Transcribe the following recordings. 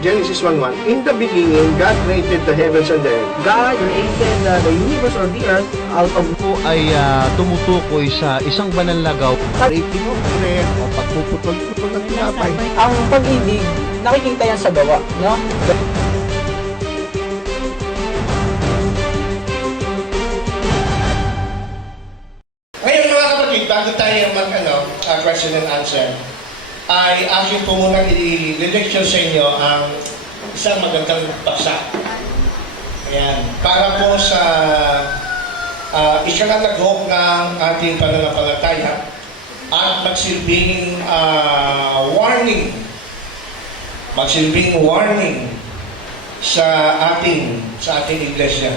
Genesis 1:1, in the beginning, God created the heavens and the earth. God created the universe or the earth out of po ay tumutukoy sa isang banal na gaw. Creating of prayer o pagpuputol-putol ng tinapay. ang pag-ibig, nakikita yan sa gawa, no? Ngayon mga kapatid, bago tayo question and answer, ay akin po munang i-lecture sa inyo ang isang magandang paksa. Ayan. Para po sa ikalalaghok ng ating pananampalataya at magsilbing warning. Magsilbing warning sa ating iglesia.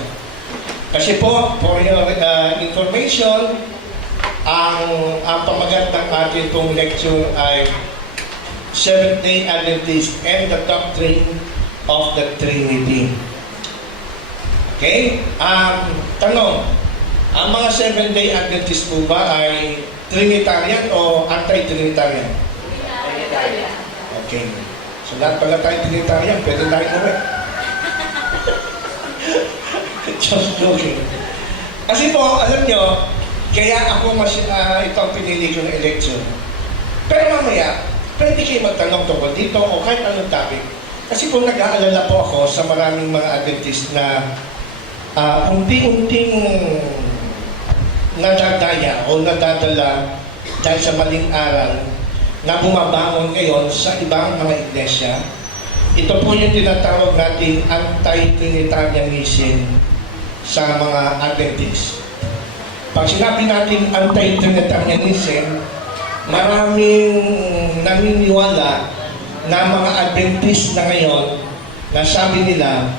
Kasi po, for your information, ang pamagat ng ating pong lecture ay Seventh-day Adventist and the Doctrine of the Trinity. Okay? Tanong, ang mga Seventh-day Adventist po ba ay Trinitarian o anti-Trinitarian? Trinitarian. Okay. So lahat pala tayo Trinitarian, pwede tayo uwi. Just joking. Kasi po, alam nyo, kaya ako ito ang pinili ko ng election. Pero mamaya, pwede kayo magtanong tungkol dito o kahit anong topic. Kasi kung nag-aalala po ako sa maraming mga Adventist na unti-unting nadadaya o nadadala dahil sa maling aral na bumabangon ngayon sa ibang mga iglesia. Ito po yung tinatawag nating anti-Trinitarianism sa mga Adventist. Pag sinabi natin anti-Trinitarianism, maraming naniniwala na mga Adventist na ngayon na sabi nila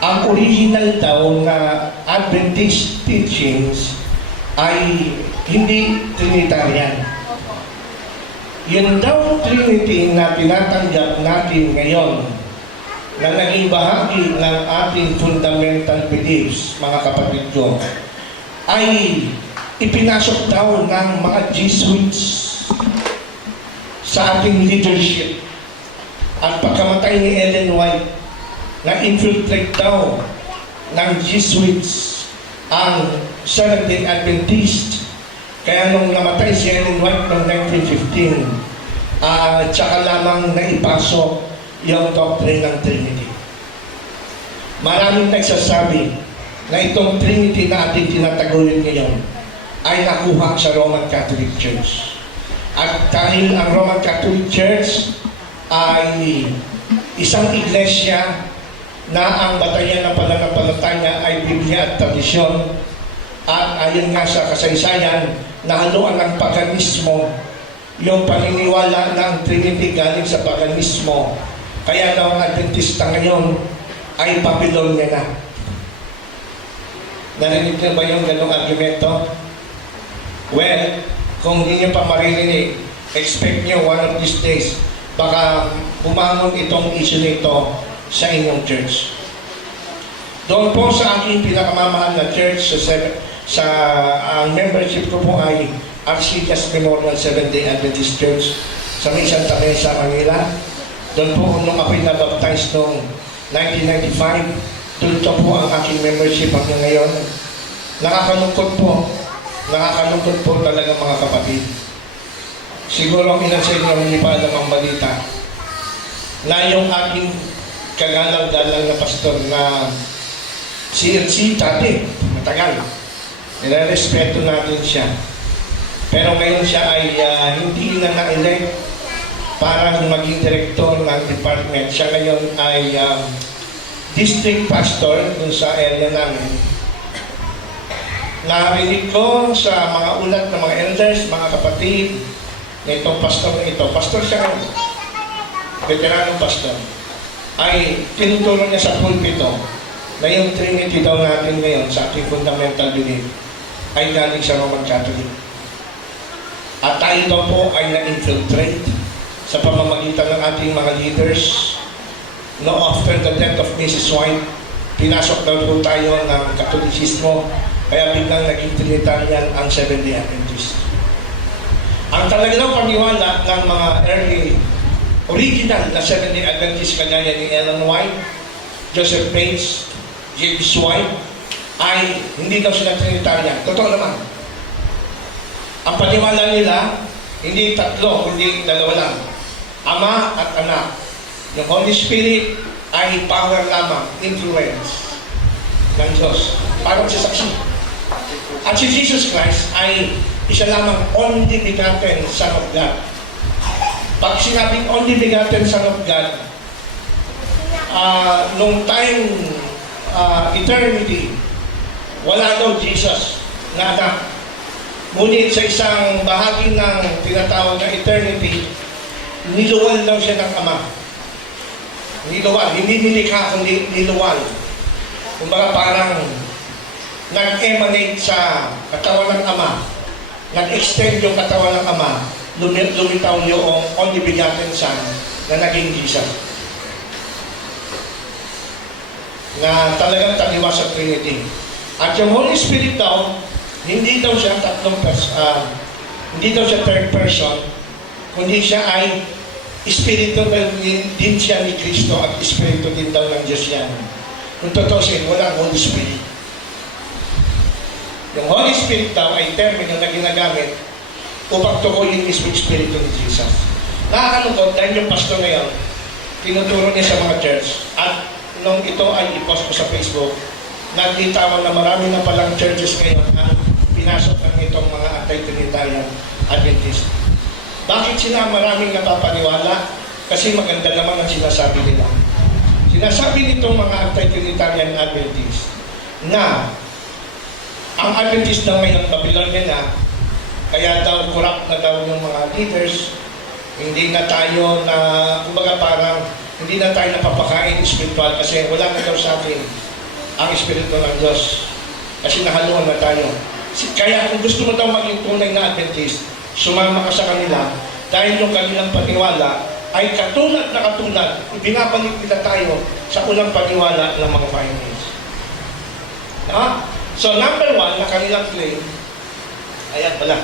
ang original daw na Adventist teachings ay hindi Trinitarian. Yun daw Trinity na tinatanggap natin ngayon na naging bahagi ng ating fundamental beliefs, mga kapatid ko, ay ipinasok daw ng mga Jesuits sa ating leadership. At pagkamatay ni Ellen White, na-infiltrate daw ng Jesuits ang Seventh-day Adventist. Kaya nung namatay si Ellen White noong 1915, tsaka lamang naipasok yung doctrine ng Trinity. Maraming nagsasabi na itong Trinity na ating tinataguyod ngayon ay nakuha sa Roman Catholic Church. At dahil ang Roman Catholic Church ay isang iglesia na ang batayan ng pananampalataya ay Biblia at tradisyon, at ayon nga sa kasaysayan, nahaluan ng paganismo, yung paniniwala ng Trinity galing sa paganismo. Kaya daw ang Adventista ngayon ay Babylonia na. Narinig niyo ba yung ganong argumento? Well, kung hindi niyo pa maririnig, expect niyo one of these days, baka bumangon itong issue nito sa inyong church. Doon po sa aking pinakamamahal na church, sa membership ko po ay Arcelias Memorial Seventh-day Adventist Church sa May Santa Mesa, Manila. Doon po nung ako'y nabaptize noong 1995, doon po ang aking membership hanggang ngayon. Nakakalungkot po talaga mga kapatid. Siguro ang ilan sa inyo hindi pa alam ang balita na yung aking kagalang-galang na pastor na si LC dati, matagal, nilarespeto natin siya. Pero ngayon siya ay hindi na na-elect para maging director ng department. Siya ngayon ay district pastor dun sa area namin. Narinig ko sa mga ulat ng mga elders, mga kapatid, na itong pastor na ito. Pastor siya ngayon, veteranong pastor, ay tinutulong niya sa pulpito na yung Trinity daw natin ngayon sa ating fundamental belief ay galing sa Roman Catholic. At tayo daw po ay na-infiltrate sa pamamagitan ng ating mga leaders. No, after the death of Mrs. White, pinasok daw po tayo ng Katolisismo, kaya biglang naging Trinitarian ang Seventh-day Adventist. Ang talagang paniwala ng mga early original na Seventh-day Adventist kagaya ni Ellen White, Joseph Page, James White, ay hindi daw sila Trinitarian. Totoo naman. Ang paniwala nila, hindi tatlo, hindi dalawa lang. Ama at anak. Yung Holy Spirit ay power lamang, influence ng Diyos. Parang sa saksi. At si Jesus Christ ay isa lamang only begotten Son of God. Pag sinabing only begotten Son of God, nung time, eternity, wala daw Jesus na anak. Ngunit sa isang bahagi ng tinatawag na eternity, niluwal daw siya ng Ama. Niluwal, hindi nilikha, kundi niluwal. Kumbaga parang nag-emanate sa katawan ng Ama, nag-extend yung katawan ng Ama, lumitaw yung only begotten Son na naging Jesus. Na talagang taliwa sa Trinity. At yung Holy Spirit daw, hindi daw siya hindi daw siya third person, kundi siya ay Espiritu din siya ni Kristo at Espiritu din daw ng Diyos yan. Kung totoo siya, walang Holy Spirit. Yung Holy Spirit daw ay termino na ginagamit upang tukuyin mismo Espiritu ni Jesus. Nakakalungkot dahil yung pastor na yun, tinuturo niya sa mga church at nung ito ay i-post ko sa Facebook, nagkita na marami na palang churches ngayon ang pinasok ng itong mga anti-Trinitarian Adventist. Bakit sila maraming napapaniwala? Kasi maganda naman ang sinasabi nila. Sinasabi nitong mga anti-Trinitarian Adventist na ang Adventist daw ngayong Babylonia na, kaya daw corrupt na daw yung mga leaders, hindi na tayo na, kumbaga parang, hindi na tayo napapakain spiritual kasi wala na daw sa atin ang Espiritu ng Diyos. Kasi nahaluan na tayo. Kaya kung gusto mo daw maging tunay na Adventist, sumama ka sa kanila dahil yung kanilang paniwala ay katulad na katulad, ibinabalik nila tayo sa unang paniwala ng mga pioneers. So number one na kanilang claim, ayan pala,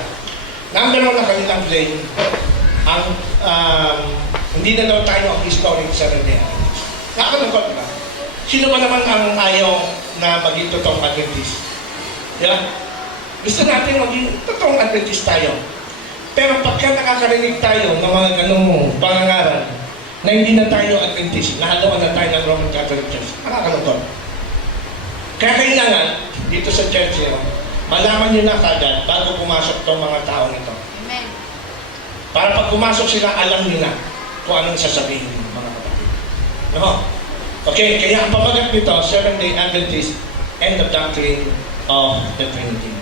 number one na kanilang claim, ang hindi na daw tayo ang historic Seventh-day Adventist. Nakakalungkot ba? Sino ba naman ang ayaw na maging totoong Adventist? Yeah? Gusto natin maging totoong Adventist tayo. Pero pagka nakakarinig tayo ng mga ganong pangangaral na hindi na tayo Adventist, nahaluan na tayo ng Roman Catholic Church, nakakalungkot. Kaya kailangan, dito sa church nyo, malaman nyo na kagad bago pumasok itong mga tao nito. Amen. Para pag pumasok sila, alam nyo na kung anong sasabihin ng mga kapatid. No? Okay, kaya ang pamagat nito, Seventh-day Adventist and the doctrine of the Trinity.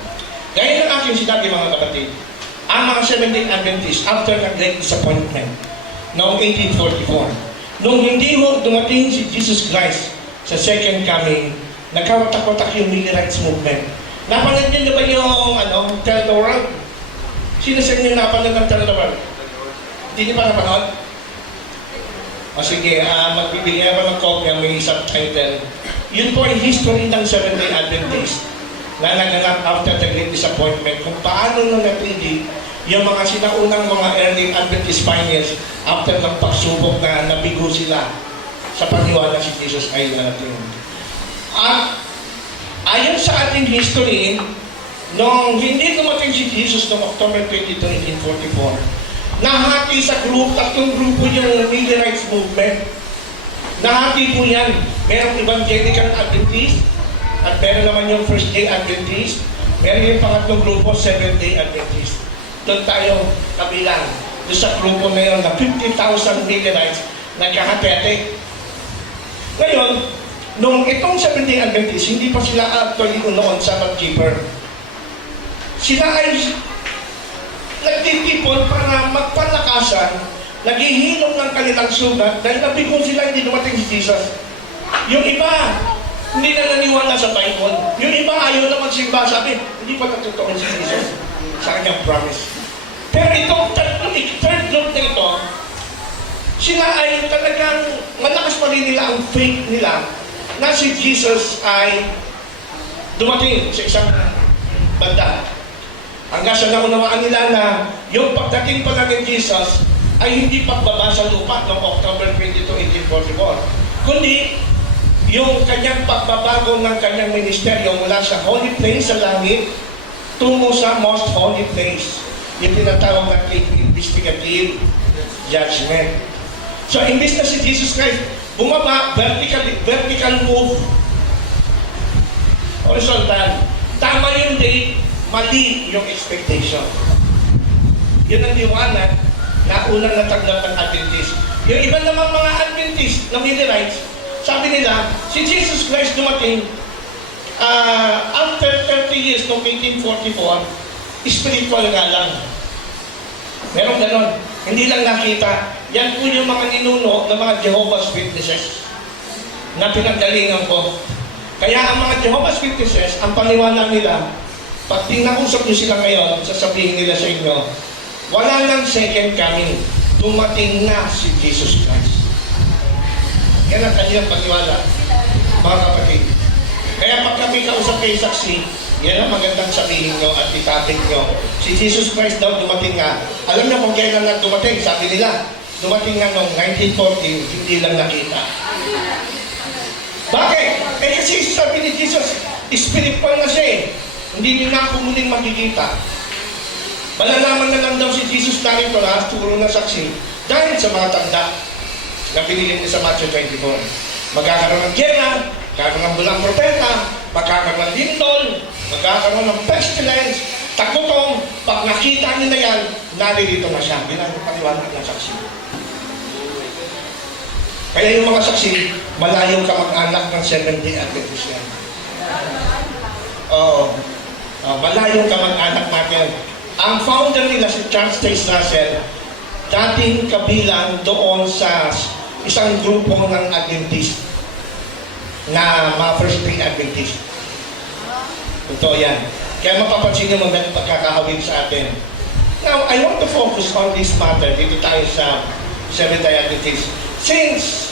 Gaya ng aking sinabi mga kapatid, ang mga Seventh-day Adventist after the Great Disappointment noong 1844, nung hindi ho dumating si Jesus Christ sa Second Coming, nagkawatak-watak yung Millerites movement. Napanood niyo ba yung Tell the World? Sino sa inyo napanood ng Tell the World? Hindi niyo pa napanood? O sige, magbibigay ako ng kopya, may subtitle. Yun po ay history ng Seventh-day Adventist na naganap after the Great Disappointment kung paano nung napili yung mga sinaunang mga early Adventist pioneers after ng pagsubok na nabigo sila sa paniwala si Jesus ay natin. At ayon sa ating history, nung hindi dumating si Jesus noong October 22, 1844, nahati sa tatlong grupo yung Millerites movement. Nahati po yan. Merong Evangelical Adventist at meron naman yung First-day Adventist. Meron yung pangatlong grupo, Seventh-day Adventist. Doon tayo kabilang. Doon sa grupo na yun na 50,000 Millerites nagkakapete. Ngayon, nung itong Seventh-day Adventist, hindi pa sila actually noon Sabbath keeper. Sila ay nagtitipon para magpalakasan, naghihilom ng kanilang sugat dahil nabigo sila hindi dumating si Jesus. Yung iba, hindi na naniwala sa Bible. Yung iba, ayaw na magsimba. Sabi, hindi pa natutuon si Jesus sa kanyang promise. Pero itong third group na ito, sila ay talagang malakas pa rin nila ang faith nila na si Jesus ay dumating sa isang banda. Hanggang sa naunawaan nila na yung pagdating pala ni Jesus ay hindi pagbaba sa lupa noong October 22, 1844, kundi yung kanyang pagbabago ng kanyang ministeryo mula sa holy place sa langit tungo sa most holy place, yung tinatawag natin investigative judgment. So, imbis na si Jesus Christ bumaba, vertical move, horizontal. Tama yung date, mali yung expectation. Yun ang liwanag na unang natanggap ng Adventist. Yung iba namang mga Adventist na Millerites, sabi nila, si Jesus Christ dumating after 30 years noong 1844, spiritual nga lang. Meron ganon. Hindi lang nakita. Yan po yung mga ninuno ng mga Jehovah's Witnesses na pinagdalingan ko. Kaya ang mga Jehovah's Witnesses, ang paniwala nila, pag tinakausap nyo sila ngayon, sasabihin nila sa inyo, wala nang second coming. Dumating na si Jesus Christ. Yan ang kanyang paniwala, mga kapatid. Kaya pag kami kausap kayo saksi, yan ang magandang sabihin nyo at itapik nyo. Si Jesus Christ daw dumating nga. Alam niyo kung kailan na dumating? Sabi nila, dumating nga noong 1914, hindi lang nakita. Bakit? Eh kasi sabi ni Jesus, spiritual na siya eh. Hindi niyo na kumuling makikita. Malalaman na lang daw si Jesus narito na turo na saksi dahil sa mga tanda na binigyan niya sa Matthew 24. Magkakaroon ng gera, magkakaroon ng bulang propeta, magkakaroon ng lindol, magkakaroon ng pestilence, takutong, pag nakita nila yan, naririto na siya. Bilang paniwala ng saksi. Kaya yung mga saksi, malayo ka mag-anak ng Seventh-day Adventist yan. Oo. Malayo ka mag-anak natin. Ang founder nila, si Charles Taze Russell, dating kabilang doon sa isang grupo ng Adventist na mga First Day Adventist. Ito yan. Kaya mapapansin nyo mga pagkakahawin sa atin. Now, I want to focus on this matter. Dito tayo sa Seventh-day Adventist. Since,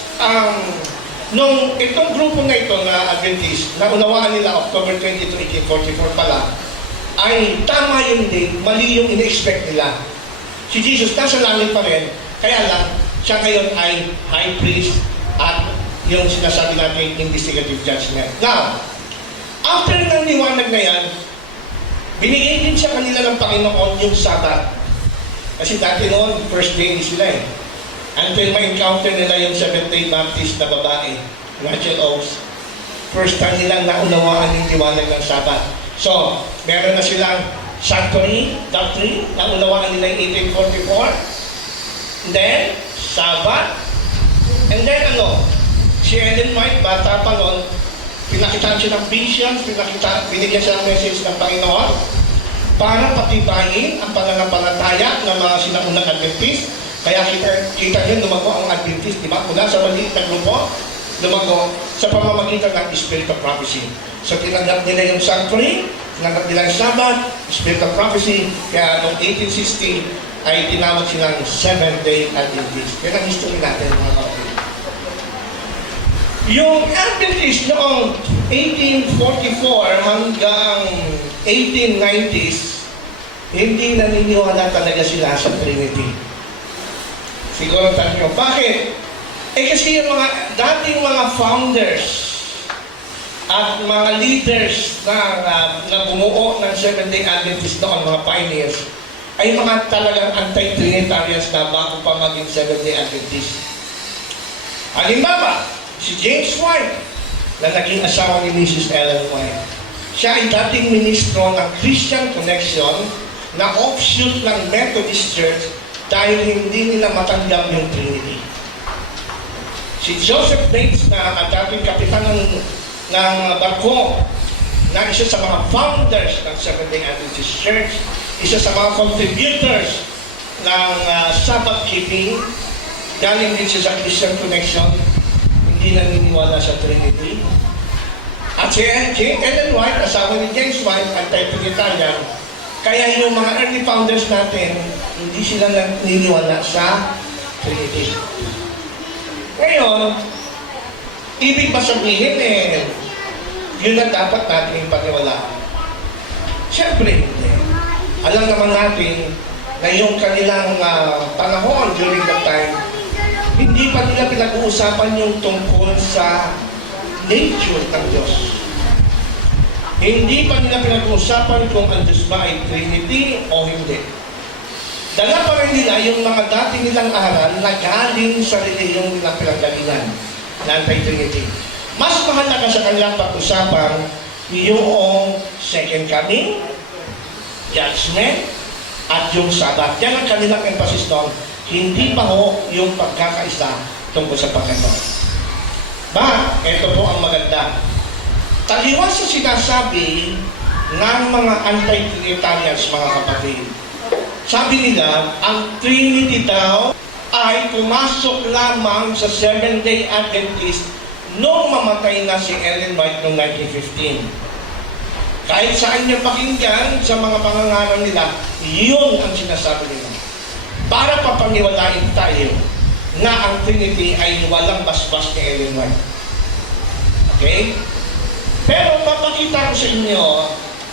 nung itong grupo na ito na Adventist, na unawaan nila October 22, 1844 pala, ay tama yung date, mali yung in-expect nila. Si Jesus nasa langit pa rin, kaya lang, siya ngayon ay high priest at yung sinasabi natin investigative judgment. Now, after ng liwanag na yan, binigay din sa kanila ng Panginoon yung Sabbath. Kasi dati noon, first day sila eh. Until ma-encounter nila yung Seventh-day Baptist na babae, Rachel Oaks, first time nilang naunawaan yung liwanag ng Sabbath. So, meron na silang Sanctuary Doctrine, naunawaan nila yung 1844. And then, Sabbath. And then si Ellen White, bata pa noon, pinakitaan siya ng visions, binigyan siya ng message ng Panginoon para patibayin ang pananampalataya ng mga sinaunang Adventist. Kaya kita nyo, lumago ang Adventist, di ba? Mula sa maliit na grupo, lumago sa pamamagitan ng Spirit of Prophecy. So, tinanggap nila yung Sanctuary, tinanggap nila yung Sabbath, Spirit of Prophecy, kaya noong 1860 ay tinawag silang Seventh-day Adventist. Yan ang history natin, mga kapatid. Yung Adventist noong 1844 hanggang 1890s, hindi naniniwala talaga sila sa Trinity. Siguro tanong nyo, bakit? Eh kasi yung mga dating mga founders at mga leaders na bumuo ng Seventh-day Adventist noon, mga pioneers, ay mga talagang anti-Trinitarians na bago pa maging Seventh-day Adventist. Halimbawa, si James White, na naging asawa ni Mrs. Ellen White. Siya ay dating ministro ng Christian Connection na offshoot ng Methodist Church dahil hindi nila matanggap yung Trinity. Si Joseph Bates na dating kapitan ng barko, na isa sa mga founders ng Seventh-day Adventist Church, isa sa mga contributors ng Sabbath keeping, galing din siya sa Christian Connection, hindi naniniwala sa Trinity. At si Ellen White, asawa ni James White, anti-Trinitarian. Kaya yung mga early founders natin, hindi sila naniniwala sa Trinity. Ngayon, ibig ba sabihin yun na dapat natin paniwalaan? Siyempre hindi. Alam naman natin na yung kanilang panahon during that time, hindi pa nila pinag-uusapan yung tungkol sa nature ng Diyos. Hindi pa nila pinag-uusapan kung ang Diyos ba ay Trinity o hindi. Dala pa rin nila yung mga dati nilang aral na galing sa reliyong nilang pinanggalingan na anti-Trinity. Mas mahalaga sa kanilang pag-usapan yung second coming, judgment, at yung Sabbath. Yan ang kanilang emphasis doon. Hindi pa ho yung pagkakaisa tungkol sa Panginoon. Ito po ang maganda. Taliwas sa sinasabi ng mga anti-Trinitarians, mga kapatid. Sabi nila, ang Trinity daw ay pumasok lamang sa Seventh-day Adventist nung mamatay na si Ellen White noong 1915. Kahit saan niya pakinggan sa mga pangangaral nila, yun ang sinasabi nila. Para papaniwalain tayo na ang Trinity ay walang basbas ni Ellen White. Okay? Pero papakita ko sa inyo,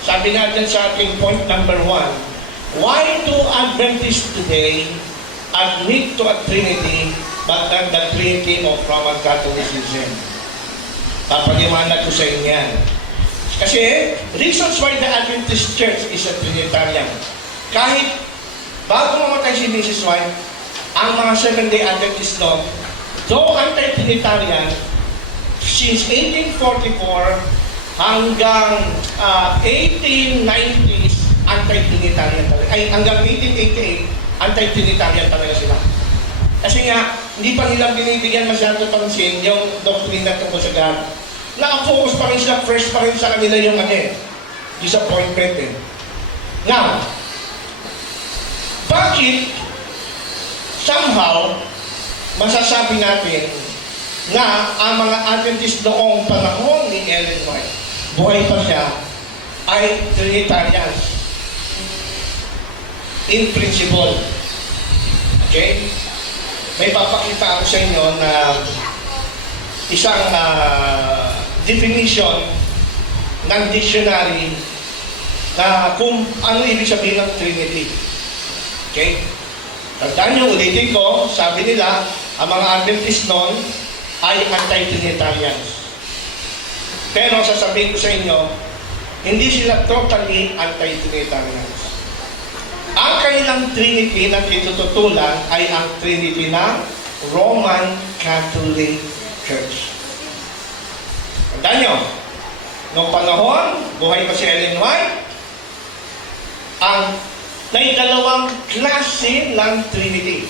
sabi natin sa ating point number 1, why do Adventists today admit to a Trinity but not the Trinity of Roman Catholicism? Papaliwanag ko sa inyo yan. Kasi, reasons why the Adventist Church is a Trinitarian. Kahit bago mamatay si Mrs. White, ang mga Seventh-day Adventists noon, though anti-Trinitarian, since 1844 hanggang 1890s, anti-Trinitarian talaga. Ay, hanggang 1888, anti-Trinitarian talaga sila. Kasi nga, hindi pa nilang binibigyan masyado pansin yung doktrina tungkol sa God. Naka-focus pa rin sila, fresh pa rin sa kanila yung disappointment eh. Now, bakit somehow masasabi natin na ang mga Adventist noong panahon ni Ellen White, buhay pa siya, ay Trinitarians in principle. Okay? May papakita ako sa inyo na isang definition ng dictionary na kung ano ibig sabihin ng Trinity. Okay? Tandaan nyo, ulitin ko, sabi nila, ang mga Adventist noon ay anti-Trinitarians. Pero sasabihin ko sa inyo, hindi sila totally anti-Trinitarians. Ang kanilang Trinity na titututulan ay ang Trinity ng Roman Catholic Church. Tandaan nyo, noong panahon, buhay pa si Ellen White, may dalawang klase ng Trinity.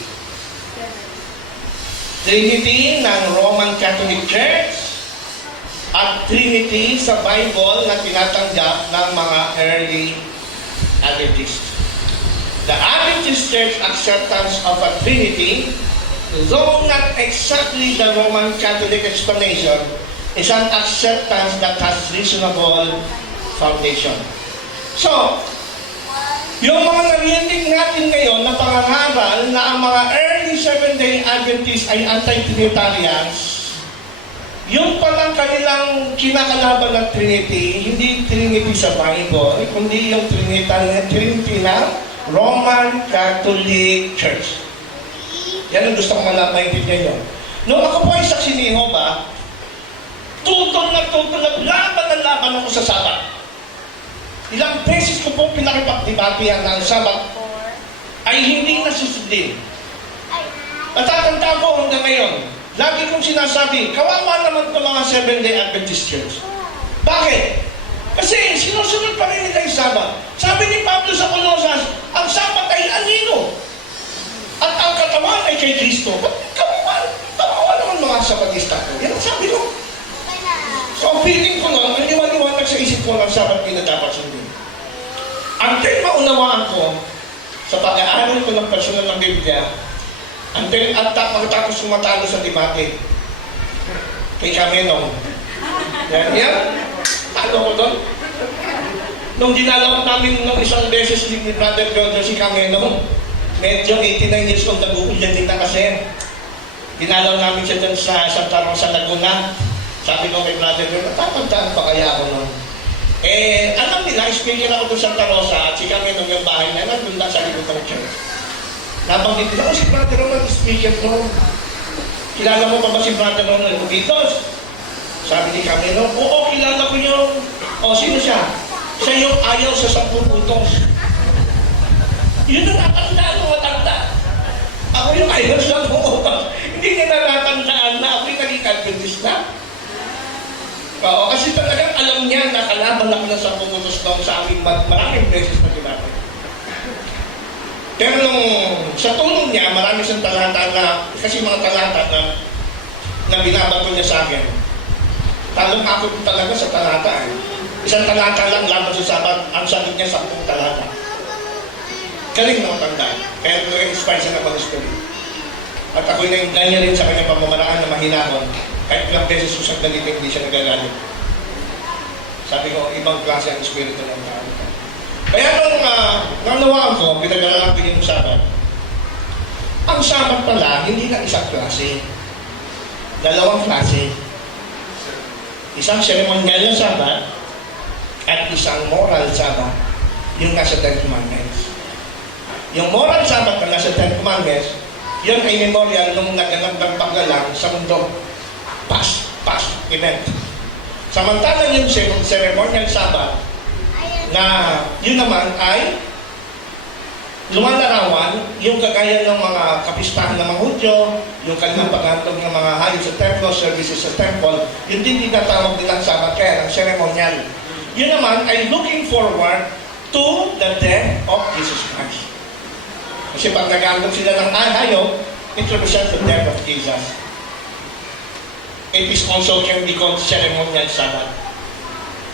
Trinity ng Roman Catholic Church at Trinity sa Bible na tinatanggap ng mga early Adventists. The Adventist Church acceptance of a Trinity, though not exactly the Roman Catholic explanation, is an acceptance that has reasonable foundation. So, yung mga narinig natin ngayon na pangangaral na ang mga early Seventh-day Adventists ay anti-Trinitarians, yung palang kanilang kinakalaban ng Trinity, hindi Trinity sa Bible, kundi yung Trinity na Roman Catholic Church. Yan ang gusto kong maintindihan nyo. Noong ako po ay saksi ni Jehovah, tutol na laban ako sa Sabat. Ilang beses ko po pinakipagdebatihan na ang Sabat ay hindi nasusundin. Natatanda ko hanggang ngayon, lagi kong sinasabi, kawawa naman ito mga Seventh-day Adventist Church. Bakit? Kasi sinusunod pa rin nila yung Sabat. Sabi ni Pablo sa Colosas, ang Sabat ay anino. At ang katawan ay kay Kristo. Ba't kawawa naman mga Sabatista ko? Yan ang sabi ko. So ang feeling ko nun, ang liwanag sa isip ko ng Sabat ay na dapat sundin. Until maunawaan ko, sa pag-aaral ko ng personal ng Biblia, until at pagkatapos sumatalo sa debate kay Kamenong. Yan. Talo ko doon. Nung dinalaw namin ng isang beses si Brother Godro si Kamenong, medyo 89 years old, nag-uulyan din na kasi. Dinalaw namin siya doon sa Santa Rosa, Laguna. Sabi ko kay Brother Godro, tatandaan pa kaya ako noon? Alam nila, speaker ako doon sa Santa Rosa at si kami nung yung bahay na nandun lang sa likod ng church. Nabanggit nila, si Brother Ronald, speaker ko. Kilala mo ba si Brother Ronald Ubitos? Sabi ni kami, oo, kilala ko yung, sino siya? Siya yung ayaw sa 10 utos. Yun ang natandaan ng matanda. Ako yung ayaw sa 10 utos. Hindi niya natatandaan na ako yung naging Adventist na. Oo, kasi talagang alam niya na kalaban ako ng 10 utos doon sa aking maraming beses na ginagawa. Pero nung sa tulong niya, marami siyang talata na, kasi mga talata na binabato niya sa akin. Talong ako talaga sa talata eh. Isang talata lang laban sa Sabat, ang sagot niya 10 talata. Galing na matanda. Kaya nag-inspire siya ng mga story. At ako'y nainggan niya rin sa kanyang pamamaraan na mahinahon. Kahit ilang beses susag na hindi siya nagagalit. Sabi ko, ibang klase ang espiritu ng tao. Kaya nung nanawaan ko, pinag-alalang ko yung Sabat. Ang Sabat pala, hindi lang isang klase. 2 klase. Isang ceremonial na Sabat at isang moral Sabat, yung nasa 10 Commandments. Yung moral Sabat na nasa 10 Commandments, yun ay memorial nung naganap ng paglalang sa mundo. Past event. Samantala yung ceremonial Sabat na yun naman ay lumalarawan yung kagaya ng mga kapistahan ng mga Hudyo, yung kanilang paghatog ng mga hayop sa templo, services sa temple, yun din tinatawag nilang Sabat, kaya ng ceremonial. Yun naman ay looking forward to the death of Jesus Christ. Kasi pag nag-aandog sila ng hayop, it represents the death of Jesus. It is also can be called ceremonial Sabat.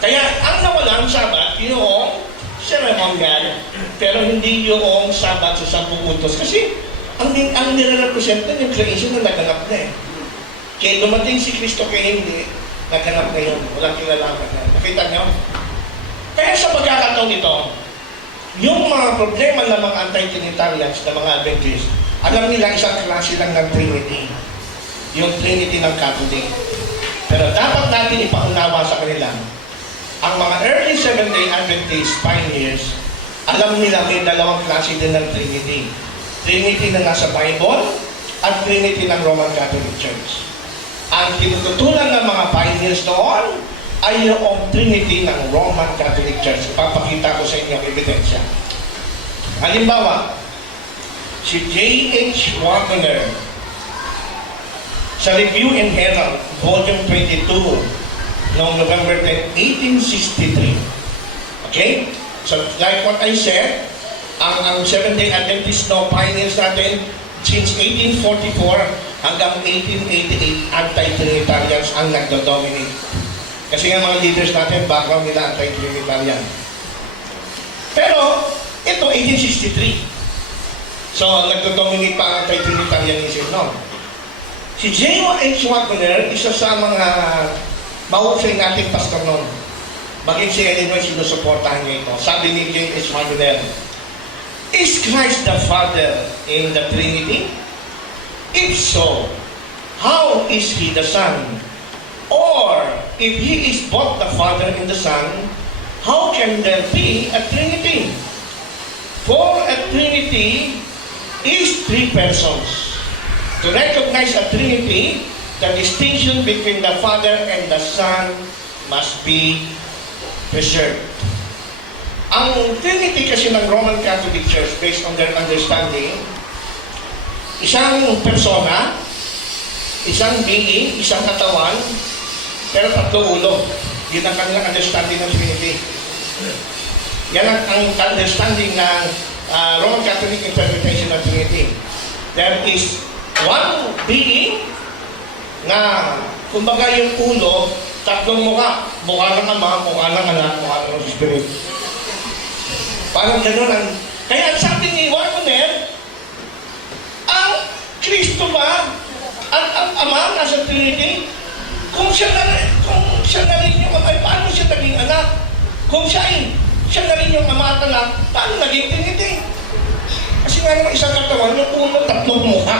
Kaya ang nawalang Sabat, yung ceremonial, pero hindi yung Sabat sa 10 utos. Kasi ang nire-represent na yung creation na naganap na eh. Kaya dumating si Kristo kaya hindi, naganap na yun. Walang kilalaman na. Nakita nyo? Kaya sa pagkakataon nito, yung mga problema ng mga anti-Trinitarians, ng mga Adventists, alam nila isang klase lang ng Trinity. Yung Trinity ng Catholic. Pero dapat natin ipaunawa sa kanila, ang mga early Seventh-day Adventist pioneers, alam nila may 2 klase din ng Trinity. Trinity na nasa Bible at Trinity ng Roman Catholic Church. Ang tinututunan ng mga pioneers noon ay yung Trinity ng Roman Catholic Church. Papakita ko sa inyo ang ebidensya. Halimbawa, si J.H. Wagner, sa Review and Herald, Volume 22, noong November 10, 1863. Okay? So, like what I said, ang Seventh-day Adventist pioneers natin, since 1844 hanggang 1888, anti-Trinitarians ang nagdo-dominate. Kasi nga mga leaders natin, background nila anti-Trinitarian. Pero, ito, 1863. So, nagdo-dominate pa ang anti-Trinitarianism noon. Si J.H. Wagner, isa sa mga mahusay nating pastor noon. Maging si Illinois, sinusuportahan niya ito. Sabi ni J.H. Wagner, is Christ the Father in the Trinity? If so, how is He the Son? Or, if He is both the Father and the Son, how can there be a Trinity? For a Trinity is 3 persons. To recognize a Trinity, the distinction between the Father and the Son must be preserved. Ang Trinity kasi ng Roman Catholic Church, based on their understanding, isang persona, isang being, isang katawan, pero 3 ulo. Yun ang kanilang understanding ng Trinity. Yan ang understanding ng Roman Catholic interpretation ng Trinity. There is one being na, kumbaga yung ulo, 3 mukha. Mukha ng Ama, mukha ng Anak, mukha ng Spirit. Parang gano'n ang... Kaya sabi ni Wagner, ang Kristo ba, ang Ama nasa Trinity, kung siya na rin yung Ama, paano siya naging anak? Kung siya na rin yung Ama at Anak, paano naging Trinity? Kasi nga naman isang katawan, yung ulo, 3 mukha.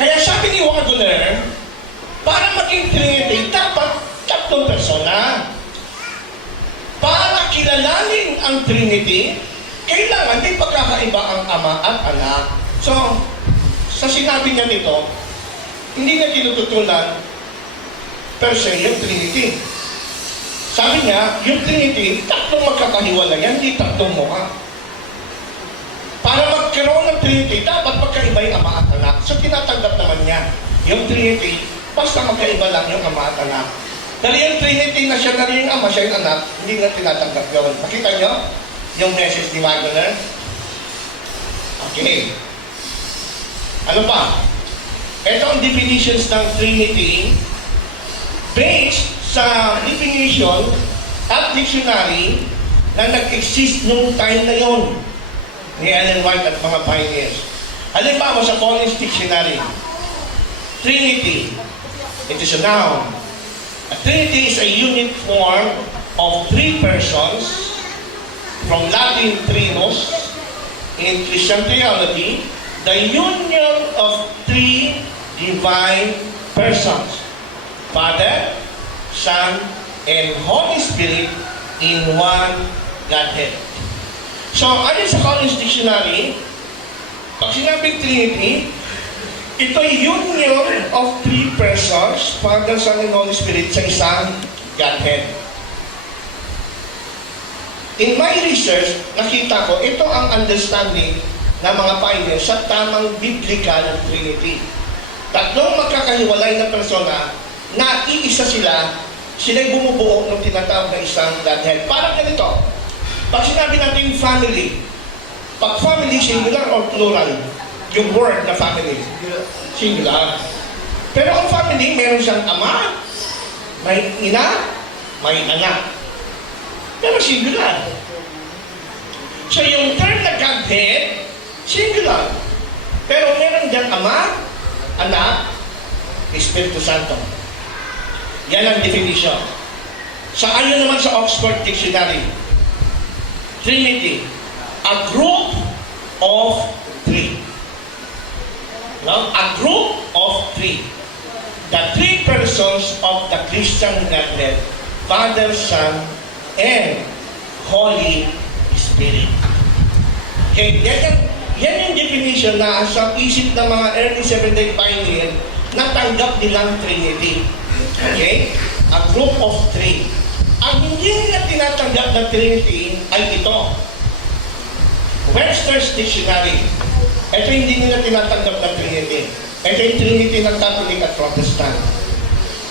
Kaya sabi ni Wagner, para maging Trinity, dapat 3 persona. kilalanin ang Trinity, kailangan may pagkakaiba ang Ama at Anak. So, sa sinabi niya nito, hindi niya tinututulan per se yung Trinity. Sabi niya, yung Trinity, tatlong magkakahiwalay yan, hindi tatlong mukha. Para magkaroon ng Trinity, dapat magkaiba yung Ama at Anak. So, tinatanggap naman niya yung Trinity, basta magkaiba lang yung Ama at Anak. Dahil yung Trinity na siya na rin yung Ama, siya yung Anak, hindi nga tinatanggap yun. Makita niyo yung message ni Wagner? Okay. Ano pa? Ito ang definitions ng Trinity based sa definition at dictionary na nag-exist nung time na yon ni Ellen White at mga pioneers. Halimbawa sa Collins Dictionary, Trinity, it is a noun. A Trinity is a unit form of three persons, from Latin trinus, in Christian theology, the union of three divine persons, Father, Son, and Holy Spirit in one Godhead. So, ayon sa Collins Dictionary, pag sinabing Trinity, ito ay union of three persons, Father, Son, and Holy Spirit sa isang Godhead. In my research, nakita ko, ito ang understanding ng mga pioneers sa tamang biblical Trinity. Tatlong magkakahiwalay na persona na iisa sila'y bumubuo ng tinatawag na isang Godhead. Parang ganito, pag sinabi natin family, pag family, singular or plural, yung word na family, singular. Pero ang family, meron siyang ama, may ina, may anak. Pero singular. So yung term na Godhead, singular. Pero meron dyan ama, anak, Espiritu Santo. Yan ang definition. Sa ayon naman sa Oxford Dictionary, Trinity, a group of three. No? A group of three. The three persons of the Christian Godhead, Father, Son, and Holy Spirit. Okay, yan yung definition na sa isip ng mga early Seventh-day pioneer natanggap nilang Trinity. Okay? A group of three. Ang hindi nila tinatanggap na Trinity ay ito. Webster's Dictionary. Ito hindi nila tinatanggap na Trinity. Ito yung Trinity ng Catholic at Protestant.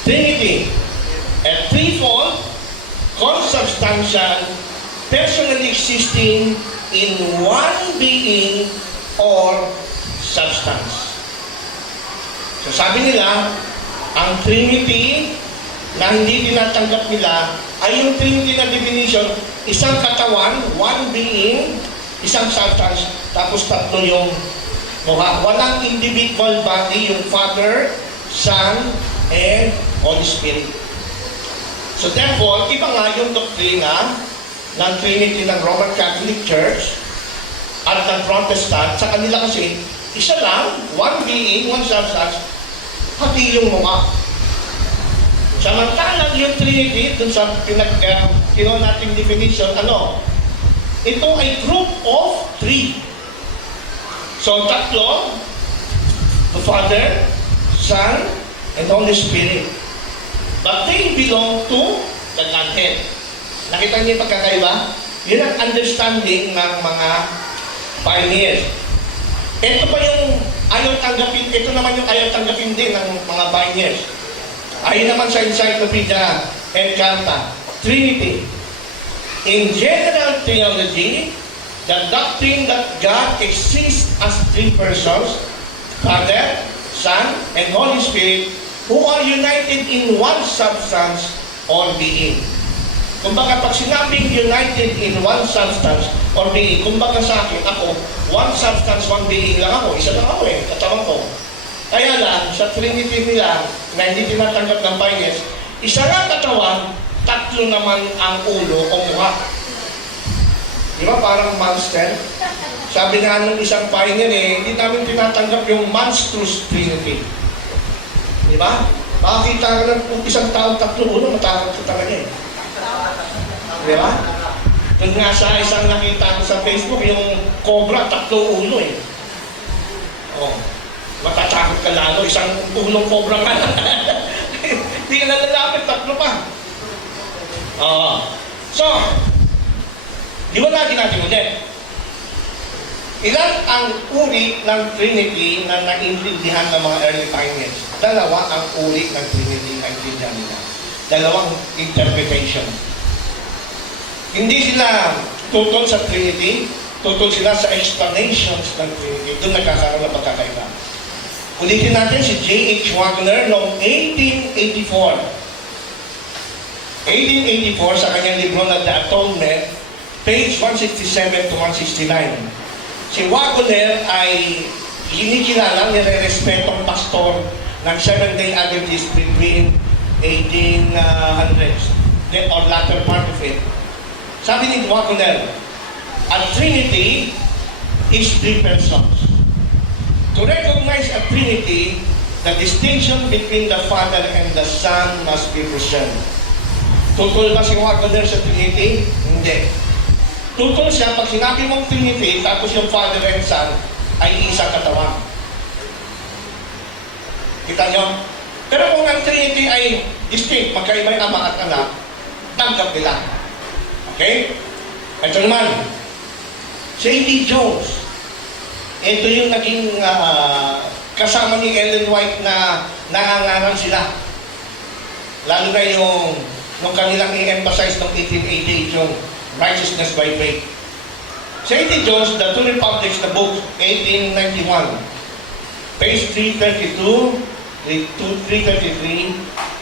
Trinity, a threefold, consubstantial, personally existing in one being or substance. So sabi nila, ang Trinity na hindi tinatanggap nila ay yung Trinity na definition, isang katawan, one being, isang substance, tapos tatlo yung mukha. Walang individual body, yung Father, Son, and Holy Spirit. So therefore, iba nga yung doktrina ng Trinity ng Roman Catholic Church at ng Protestant. Sa kanila kasi, isa lang, one being, one substance, pati yung mukha. Samantalang yung Trinity, dun sa kinuha nating definition, ito ay group of three. So, tatlo, the Father, Son, and Holy Spirit. But they belong to the Godhead. Nakita niyo yung pagkakaiba? Yun ang understanding ng mga pioneers. Ito pa yung ayaw tanggapin, ito naman yung ayaw tanggapin din ng mga pioneers. Ayon naman sa Encyclopedia Encarta, Trinity. In general theology, the doctrine that God exists as three persons, Father, Son, and Holy Spirit, who are united in one substance or being. Kumbaga, pag sinabing united in one substance or being, kumbaga sa akin, ako, one substance, one being lang ako. Isa lang ako katawan ko. Kaya lang, sa Trinity nila, na hindi tinatanggap ng pioneers, isa nga katawan, tatlo naman ang ulo o mukha. Di ba parang monster? Sabi nga nung isang pioneer hindi namin tinatanggap yung monstrous Trinity. Di ba? Makakita ka ng isang taong tatlo ulo, matakot ka talaga Di ba? Doon nga sa isang nakita ko sa Facebook, yung cobra, 3 ulo eh. Oh, matatakot ka lalo, isang ulong cobra ka. Hindi ka nalalapit, 3 pa. So, di ba lagi natin ulit? Ilan ang uri ng Trinity na naintindihan ng mga early pioneers? 2 ang uri ng Trinity na naintindihan nila. 2 interpretation. Hindi sila tutol sa Trinity, tutol sila sa explanations ng Trinity. Doon nagkakaroon ng pagkakaiba. Ulitin natin si J.H. Wagner noong 1884. 1884 sa kanyang libro na The Atonement, page 167 to 169. Si Wagner ay kinikilala, nire-respetong pastor ng Seventh-day Adventist between 1800s or latter part of it. Sabi ni Wagner, a Trinity is 3 persons. To recognize a Trinity, the distinction between the Father and the Son must be present. Tutol ba si Wagner sa Trinity? Hindi. Tutol siya pag sinabi mong Trinity, tapos yung Father and Son ay isang katawan. Kita nyo? Pero kung ang Trinity ay distinct, magkaiba yung ama at anak, tanggap nila. Okay? Ito naman, si A.D. Jones. Ito yung naging kasama ni Ellen White na nangangaral sila. Lalo na yung nung kanilang i-emphasize ng 1888 yung righteousness by faith. Si A.D. Jones, The Two Republics, na book, 1891, page 332, 333,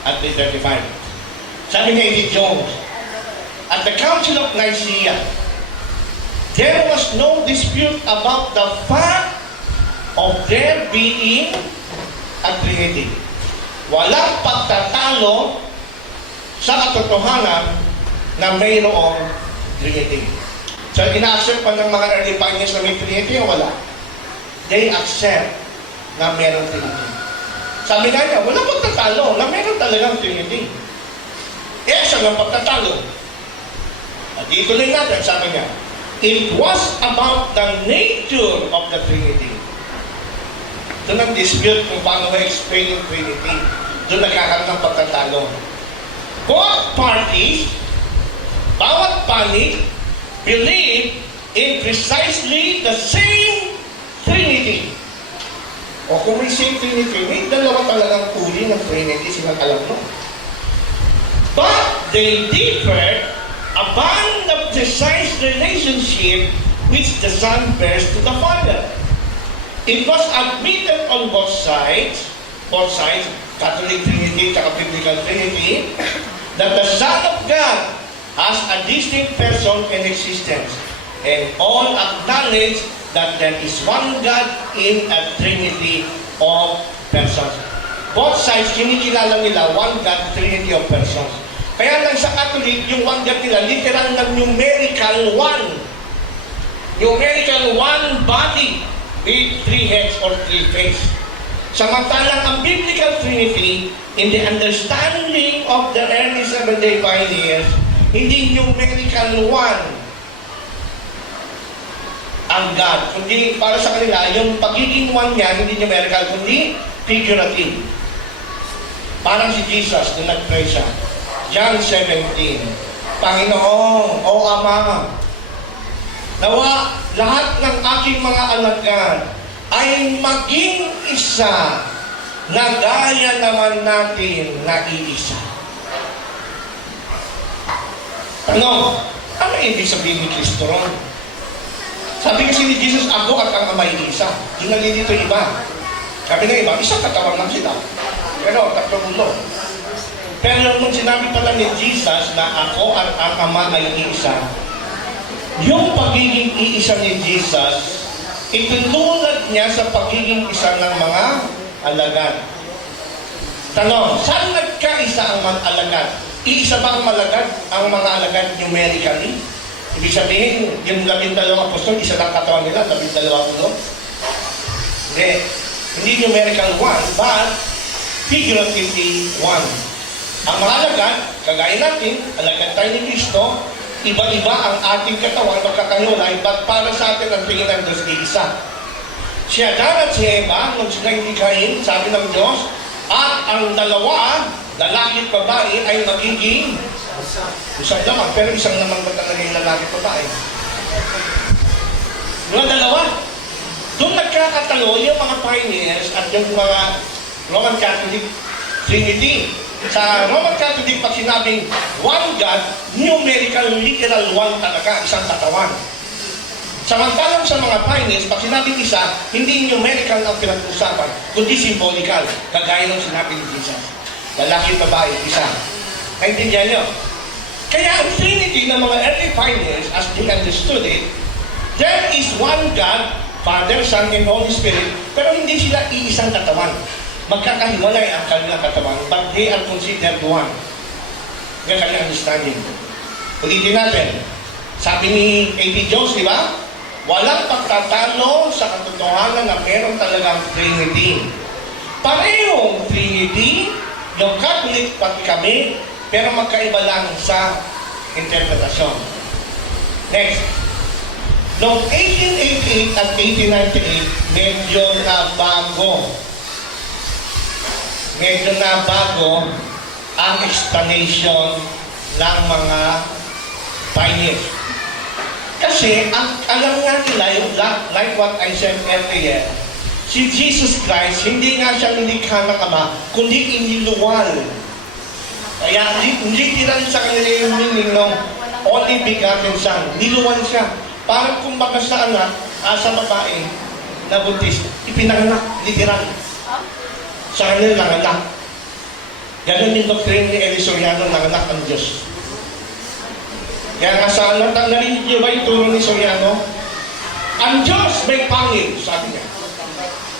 at 335. Sabi ni A.D. Jones, at the Council of Nicaea, there was no dispute about the fact of there being a Trinity. Walang pagtatalo sa katotohanan na mayroong Trinity. So, ina-accept pa ng mga early pioneers na may Trinity o wala? They accept na mayroong Trinity. Sabi nga niya, walang pagtatalo na mayroong talagang Trinity. Saan ang pagtatalo? At dito lang natin, sabi niya, it was about the nature of the Trinity. Doon ang dispute kung paano ma-explain yung Trinity. Doon nagkakaroon ng pagtatalo. Both parties, bawat panig, believe in precisely the same Trinity. O kung may same Trinity, may 2 talagang uri ng Trinity, silang alam mo. But they differ upon the precise relationship which the Son bears to the Father. It was admitted on both sides, Catholic Trinity at Biblical Trinity, that the Son of God has a distinct person in existence, and all acknowledge that there is one God in a Trinity of persons. Both sides, kinikilala nila one God, Trinity of persons. Kaya lang sa Catholic, yung one God nila, literal na numerical one. Numerical one body with 3 heads or 3 faces. Samantalang ang Biblical Trinity, in the understanding of the early Seventh-day pioneers, hindi numerical one ang God. Kundi para sa kanila, yung pagiging one niya, hindi numerical, kundi figurative. Parang si Jesus, nung nag-pray siya. John 17, Panginoon, o Ama, nawa lahat ng aking mga alagad ay maging isa na gaya naman natin na iisa. Ano ibig sabihin ni Kristo ron? Sabi kasi ni Jesus, ako at ang Ama ay isa. Yung nalilito iba. Sabi na iba, isang katawan lang sila. Pero 3 ulo. Pero nung sinabi pala ni Jesus na ako at ang Ama ay iisa, yung pagiging iisa ni Jesus, itutulad niya sa pagiging isa ng mga alagad. Tanong, saan nagkaisa ang mga alagad? Iisa ba ang mga alagad numerically? Ibig sabihin, yung 12 apostol, isa lang katawan nila, 12 ulo? Hindi numerical one, but figuratively one. Ang mga alagad, kagaya natin, alagad tayo ni Kristo, Iba-iba ang ating katawan, magkakahiwalay, but para sa atin ang tingin ng Diyos ay isa. Si Adan at si Eva, nung sila inikhain, sabi ng Diyos, at ang dalawa, lalaki at babae, ay magiging isang naman, pero isang naman ba talaga yung lalaki at babae? Yung dalawa. Doon nagkakatalo yung mga pioneers at yung mga Roman Catholic Trinity. Sa Roman Catholic, pag sinabing one God, numerical, literal one talaga, isang katawan. Samantalang sa mga pioneers, pag sinabing isa, hindi numerical ang pinag-usapan, kundi symbolical, kagaya ng sinabi ni Jesus. Lalaki at babae, isa. Naintindihan nyo? Kaya ang Trinity ng mga early pioneers, as they understood it, there is one God, Father, Son, and Holy Spirit, pero hindi sila iisang katawan. Magkakahiwalay ang kanilang katawan, but they are considered one. Yung kanilang understanding. Ulitin natin. Sabi ni A.T. Jones, di ba? Walang pagtatalo sa katotohanan na meron talagang Trinity. Parehong Trinity, yung Catholic pati kami, pero magkaiba lang sa interpretasyon. Next. Noong 1888 at 1898, medyo na bago ang explanation ng mga pioneers. Kasi, alam nga nila yung like what I said earlier, si Jesus Christ, hindi nga siya nilikha ng Ama, kundi iniluwal. Kaya, literal sa kanila yung meaning ng only begotten Son. Niluwal siya. Parang kumbaga sa anak, sa babae, na buntis, ipinanganak, literal. Sa kanila nanganak. Ganon yung doctrine ni Eli Soriano, nanganak ng Diyos. Kaya nga sa anak, narinig niyo ba yung turo ni Soriano? Ang Diyos may pangil, sabi niya.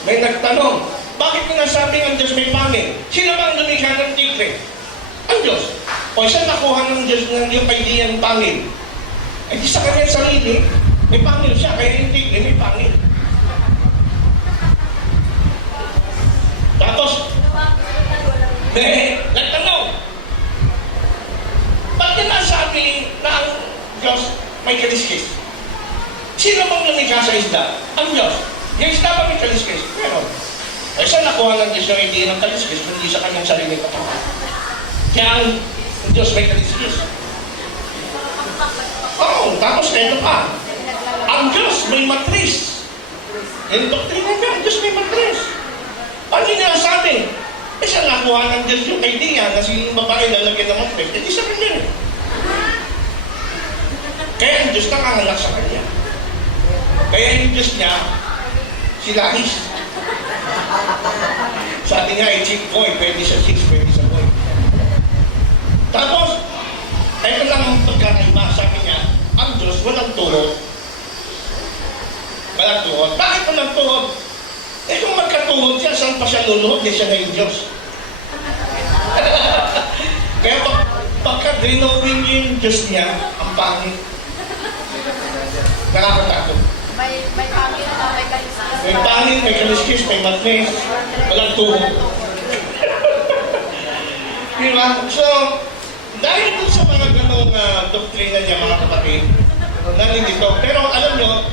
May nagtanong, bakit mo nasabing ang Diyos may pangil? Sino bang lumikha ng tigre? Ang Diyos. O saan nakuha ng Diyos ng yung idea ng pangil? Eh di sa kanyang sarili, may pangil siya, kaya yung tigre may pangil. Tapos, nagtanong, ba't niya nasabi na ang Diyos may kaliskis? Sino bang lumikha sa isda? Ang Diyos. Yung isda ba may kaliskis? Meron. Eh saan nakuha ng Diyos yung idea ng kaliskis kung hindi sa kanyang sarili katawan? Kaya ang Diyos may kaliskis. Oo, tapos ito pa. Ang Diyos may matris. Yung doktrina niya, ang Diyos may matris. Paano niya nasabi? Eh siya nakuha ng Diyos yung idea na si babae lalagyan ng matris. Eh di sa kanya. Kaya ang Diyos nakangalak sa kanya. Kaya yung Diyos niya, si Lahis. Sabi nga, chick boy, pwede sa chicks, pwede sa boy. Tapos, ito lang ang pagkakaiba, sabi niya, ang Diyos walang tuhod. Walang tuhod. Bakit walang tuhod? Eh kung magkatuhod siya, saan pa siya luluhod? Di siya na yung Diyos. Kaya pagka-drinowin yung Diyos niya, ang pangit. Nakakatakot. May pangil na may kaliskis. May pangit, may kaliskis, may matris, walang tuhod. Diba? So, dahil dun sa mga ganong doktrina niya, mga kapatid, nalilito. Pero alam nyo,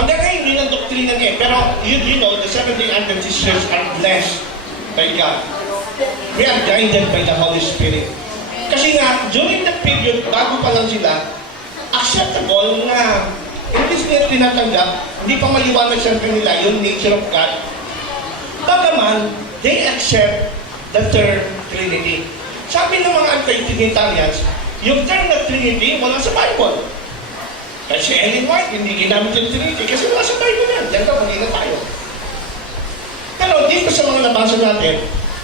hanggang ngayon din ang doktrina niya. Pero you know, the Seventh-day Adventist Church are blessed by God. We are guided by the Holy Spirit. Kasi nga, during that period, bago pa lang sila, acceptable na hindi nila tinatanggap, hindi pa maliwanag sa nila yung nature of God. Bagaman, they accept the term Trinity. Sabi ng mga anti-Trinitarians, yung term na Trinity, wala sa Bible. Kasi Ellen White, hindi ginamit yung Trinity kasi wala sa Bible yan. Diyan ka, mali na tayo. Pero dito sa mga nabasa natin,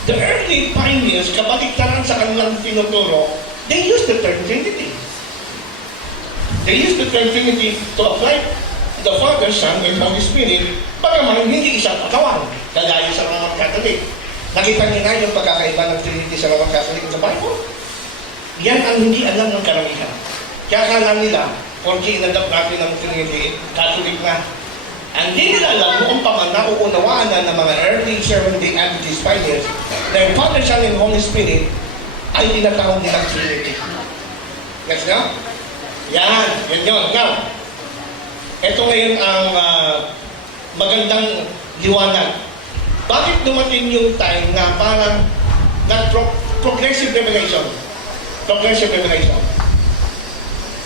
the early pioneers, kabaliktaran sa kanilang tinuturo, they used the term Trinity. They used the term Trinity to apply the Father, Son, and Holy Spirit, bagaman hindi isang katawan, kagaya sa mga Catholic. Nakita niyo na yung pagkakaiba ng Trinity sa mga Catholic sa Bible. Yan ang hindi alam ng karamihan. Kaya akala nila, porque inadap natin ang Trinity, Catholic na. Ang hindi nila alam kung paman nauunawaan na ng mga early Seventh-day Adventist pioneers na yung Father, Son, and Holy Spirit ay tinatawag nilang Trinity. Yes, no? Yan yun. Now, ito ngayon ang magandang liwanag. Bakit dumating yung time na parang progressive revelation? Progressive revelation.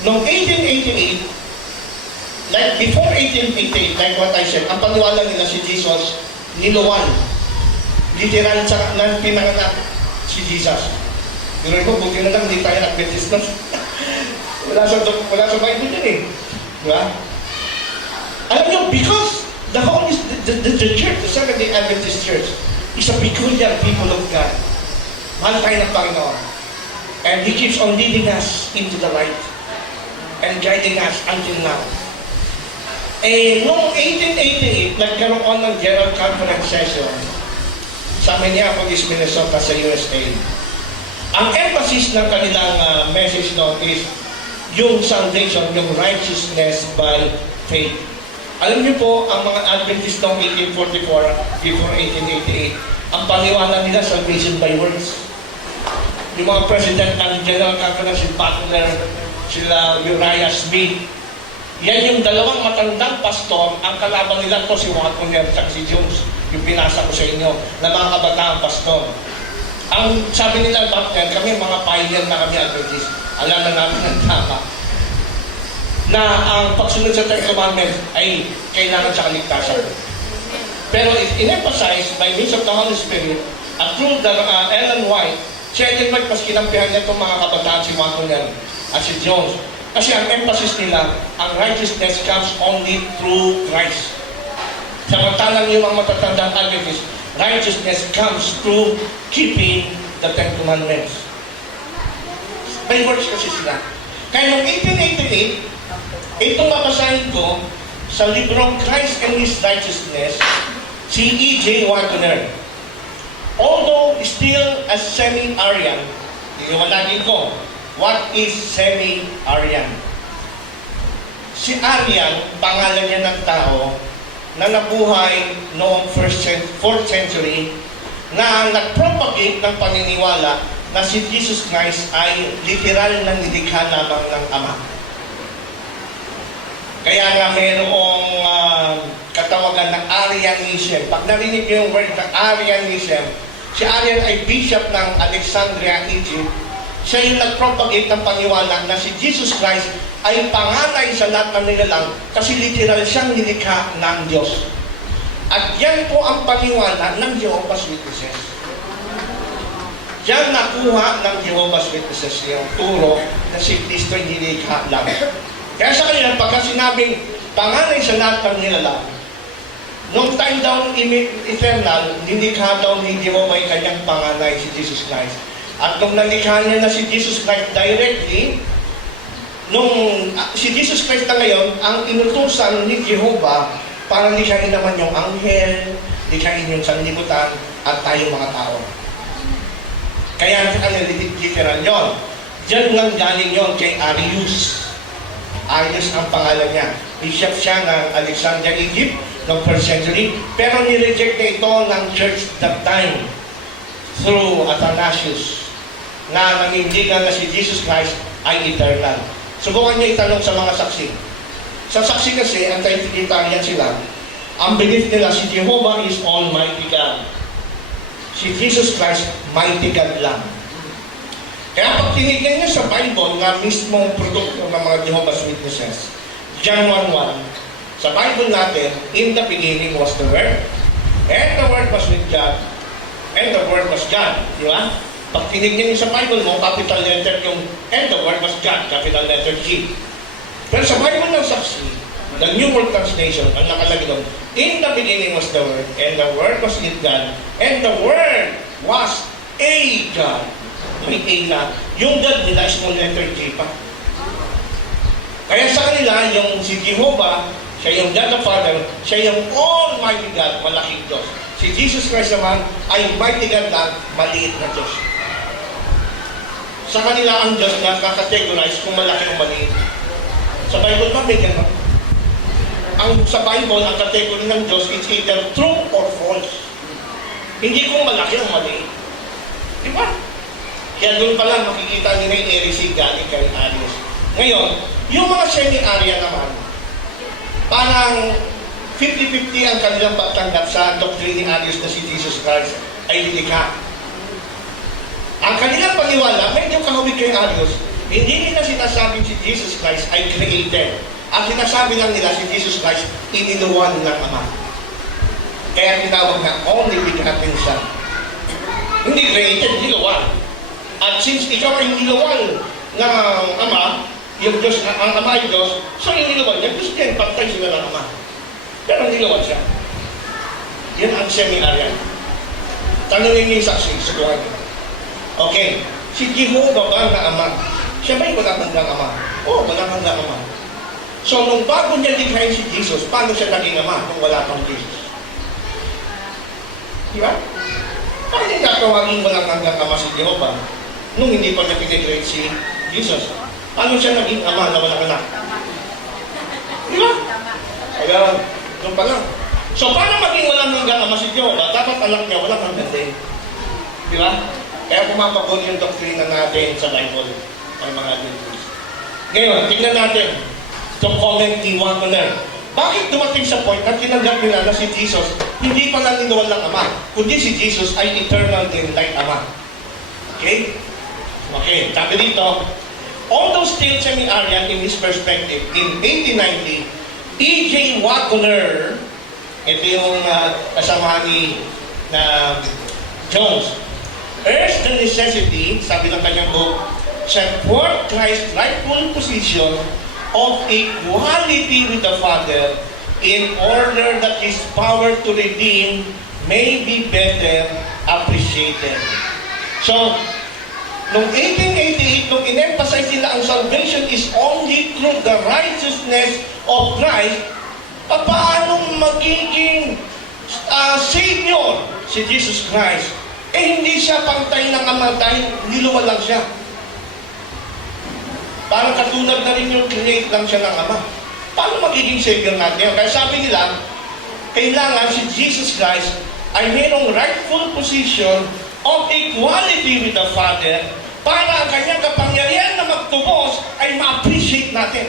Noong 1888, like before 1888, like what I said, ang paniwala nila si Jesus, niluwan. Literal na pinanganak si Jesus. Pero ko, buti na lang, hindi tayo Adventist na. wala sa Bible din eh. Diba? Alam niyo, because the church, the Seventh-day Adventist Church, is a peculiar people of God. Mahal tayo ng Panginoon. And He keeps on leading us into the light and guiding us until now. Eh, noong 1888, nagkaroon ng General Conference session sa Minneapolis, Minnesota, sa USA. Ang emphasis ng kanilang message noon is yung salvation, yung righteousness by faith. Alam niyo po, ang mga Adventist noong 1844, before 1888, ang paniwala nila, salvation by works. Yung mga president ng General Conference, si Butler, sila Uriah Smith, yan yung dalawang matandang pastor, ang kalaban nila to si Juan Conner at si Jones, yung binasa ko sa inyo, na mga kabataang pastor. Ang sabi nila back then, kami mga pioneer na kami Adventist, alam na namin ang tama, na ang pagsunod sa Ten Commandments ay kailangan sa kaligtasan. Pero it in-emphasized by means of the Holy Spirit at through the Ellen White, si Ellen White mas kinampihan niya itong mga kabataan si Juan Conner at si Jones. Kasi ang emphasis nila, ang righteousness comes only through Christ. Samantalang yung mga matatandang Adventist, righteousness comes through keeping the Ten Commandments. May works kasi sila. Kaya noong 1888, itong babasahin ko sa librong Christ and His Righteousness, si E.J. Wagner. Although still a semi-Aryan, iniwalagin ko, what is semi-Aryan? Si Aryan, pangalan niya ng tao na nabuhay noong 4th century na nag-propagate ng paniniwala na si Jesus Christ ay literal na nilikha lamang ng Ama. Kaya nga mayroong katawagan ng Arianism. Pag narinig niyo yung word ng Arianism, si Arian ay bishop ng Alexandria, Egypt. Siya yung nag-propagate ng paniwala na si Jesus Christ ay panganay sa lahat ng nilalang kasi literal siyang nilikha ng Diyos. At yan po ang paniwala ng Jehovah's Witnesses. Yan nakuha ng Jehovah's Witnesses yung turo na si Kristo ay nilikha lang. Kaya sa kanila, pagka sinabing panganay sa lahat ng nilalang, noong time daw eternal, nilikha daw ni Jehovah ay kanyang panganay si Jesus Christ. At nung nalikha niya na si Jesus Christ directly, nung si Jesus Christ na ngayon, ang inutusan ni Jehovah para likhain naman yung anghel, likhain yung sanlibutan, at tayo mga tao. Kaya sa kanila, literal yun. Diyan lang galing yun kay Arius. Arius ang pangalan niya. Bishop siya ng Alexandria, Egypt, noong 1st century. Pero nireject na ito ng church that time through Athanasius na nanindigan na si Jesus Christ ay eternal. Subukan niyo itanong sa mga saksi. Sa saksi kasi, anti-trinitarian sila, ang belief nila si Jehovah is Almighty God. Si Jesus Christ, Mighty God lang. Kaya pag tinignan niyo sa Bible na mismong produkto ng mga Jehovah's Witnesses, John 1:1, sa Bible natin, in the beginning was the Word, and the Word was with God, and the Word was God. Di ba? Pag tinignan niyo sa Bible mo, capital letter yung, and the Word was God, capital letter G. Pero sa Bible ng saksi, the New World Translation, ang nakalagay doon, in the beginning was the Word, and the Word was with God, and the Word was a God. May A na. Yung God nila, small letter G pa. Kaya sa kanila, yung si Jehovah, siya yung God the Father, siya yung Almighty God, malaking Diyos. Si Jesus Christ naman ay Mighty God lang, maliit na Diyos. Sa kanila ang Diyos na kakategorize kung malaki o maliit. Sa Bible ba, may gano'n? Sa Bible, ang kategory ng Diyos is either true or false. Hindi kung malaki o maliit. Di ba? Kaya doon pa lang makikita nila yung heresy galing kay Arius Ngayon, yung mga semi-area naman, parang 50-50 ang kanilang pagtanggap sa doctrinarius na si Jesus Christ ay lilikha. Ang kanilang paniwala, medyo kahawig kay Arius, hindi nila sinasabing si Jesus Christ ay created. Ang sinasabi lang nila si Jesus Christ, iniluwan ng Ama. Kaya tinawag na only begotten Son. Hindi created, niluwan. At since ikaw ay niluwan ng Ama, yung Diyos, ang Ama ay Diyos, so yung niluwan niya, Diyos din, pantay sila ng Ama. Pero niluwan siya. Yan ang semi-arian. Tanungin niyo yung saksi, subuhan niyo. Okay, si Jehovah ba na Ama? Siya ba'y walang hanggang Ama? Oo, walang hanggang Ama. So, nung bago niya likhain si Jesus, paano siya naging Ama kung wala pang Jesus? Di ba? Paano niya tatawagin walang hanggang Ama si Jehovah nung hindi pa niya pinag-create si Jesus? Paano siya naging Ama na walang anak? Di ba? Kaya, doon pa lang. So, paano maging walang hanggang Ama si Jehovah? Dapat anak niya walang hanggang din. Di ba? Kaya pumapagod yung doktrina natin sa Bible ang mga Adventist. Ngayon, tingnan natin itong comment ni Wagner. Bakit dumating sa point na tinanggap nila na si Jesus hindi pala niluwan ng Ama, kundi si Jesus ay eternal din like Ama? Okay? Okay, sabi dito, although still semi-Arian in his perspective, in 1890, E.J. Wagner, ito yung kasama ni Jones, urged the necessity, sabi ng kanyang book, set forth Christ's rightful position of equality with the Father in order that His power to redeem may be better appreciated. So, noong 1888, nung in-emphasize nila ang salvation is only through the righteousness of Christ, paano magiging Savior si Jesus Christ? Hindi siya pantay ng Ama dahil niluwa lang siya. Parang katulad na rin yung create lang siya ng Ama. Paano magiging Savior natin? Kaya sabi nila, kailangan si Jesus Christ ay mayroong rightful position of equality with the Father para ang kanyang kapangyarihan na magtubos ay ma-appreciate natin.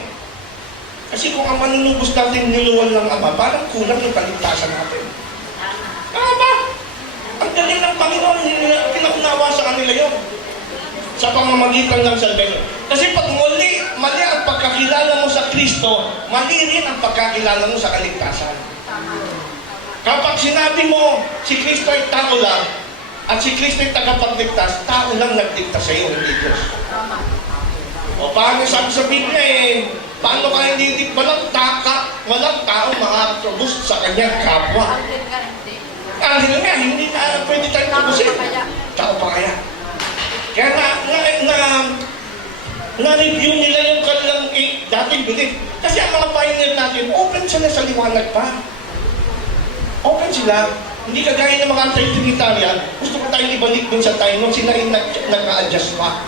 Kasi kung ang manunubos natin niluwan ng Ama, parang kulang yung kaligtasan natin. Tama ba? Ang galing ng Panginoon, pinaunawa sa kanila yun. Sa pamamagitan ng salvation. Kasi pag mali ang pagkakilala mo sa Kristo, mali rin ang pagkakilala mo sa kaligtasan. Kapag sinabi mo, si Kristo ay tao lang, at si Kristo ay tagapagligtas, tao lang nagligtas sa iyo, hindi Diyos. O paano sabi sa Biblia paano kaya hindi walang tao makatubos sa kanyang kapwa? Anghel nga, hindi na pwede tayong tubusin. Tao pa kaya? Kaya na-review nila yung kanilang dating belief. Kasi ang mga pioneer natin, open sila sa liwanag pa. Open sila. Hindi kagaya ng mga anti-Trinitarian, gusto ko tayong ibalik dun sa time nung sila yung nag-a-adjust pa.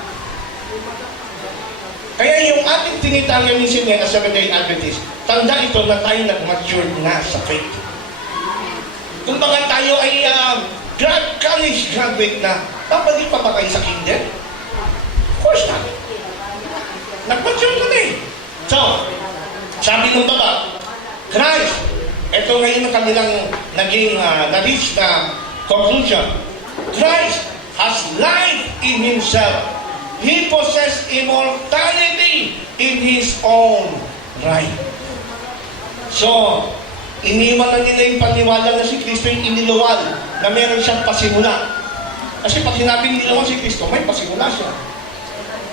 Kaya yung ating Trinitarianism na Seventh-day Adventist, tanda ito na tayo nag-mature na sa faith. Kung baka tayo ay college graduate na, babalik pa ba kayo sa kingdom? Of course not. Nag-mature na eh. So, sabi ng baba, Christ, ito ngayon ang kanilang naging na-reach na conclusion. Christ has life in Himself. He possesses immortality in His own right. So, iniwan na nila yung paniwala na si Kristo yung iniluwal, na meron siyang pasimula. Kasi pag sinabing iniluwal si Kristo, may pasimula siya.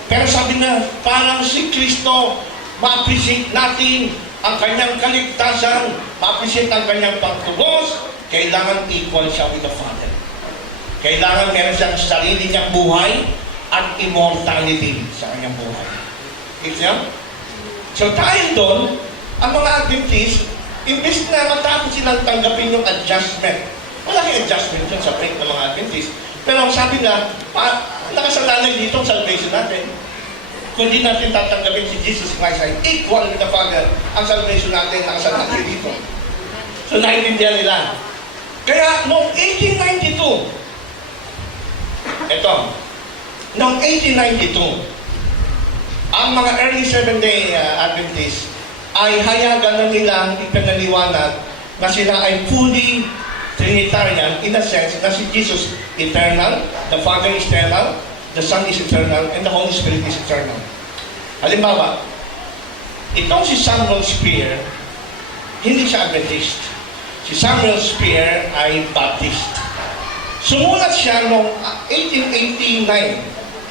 Pero sabi na, parang si Kristo, ma-appreciate natin ang kanyang kaligtasan, ma-appreciate ang kanyang pagtubos, kailangan equal siya with the Father. Kailangan meron siyang sarili niyang buhay at immortality sa kanyang buhay. Gets niyo? So dahil doon, ang mga Adventist, imbes na matapos silang tanggapin yung adjustment. Wala kang adjustment dyan sa faith ng mga Adventist. Pero ang sabi na, nakasalalay dito ang salvation natin. Kung di natin tatanggapin si Jesus Christ ay equal with the Father, ang salvation natin nakasalalay dito. So naiintindihan nila. Kaya noong 1892, noong 1892, ang mga early Seventh-day Adventists ay hayagan na nilang ipinaliwanag na sila ay fully Trinitarian in a sense na si Jesus eternal, the Father is eternal, the Son is eternal, and the Holy Spirit is eternal. Halimbawa, itong si Samuel Spear, hindi siya Adventist. Si Samuel Spear ay Baptist. Sumulat siya noong 1889.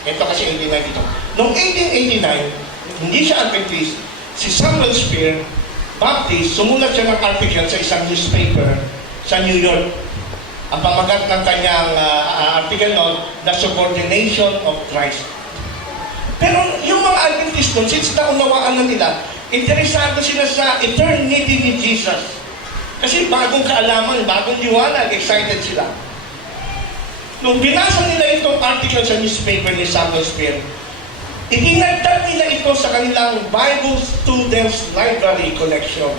Ito kasi 1889 dito. Noong 1889, hindi siya Adventist. Si Samuel Spear, Baptist, sumulat siya ng article sa isang newspaper sa New York. Ang pamagat ng kanyang article noon, The Subordination of Christ. Pero yung mga Adventist noon, since naunawaan na nila, interesado sila sa eternity ni Jesus. Kasi bagong kaalaman, bagong liwanag, excited sila. Nung binasa nila itong article sa newspaper ni Samuel Spear, itinagdag nila ito sa kanilang Bible Students Library Collection.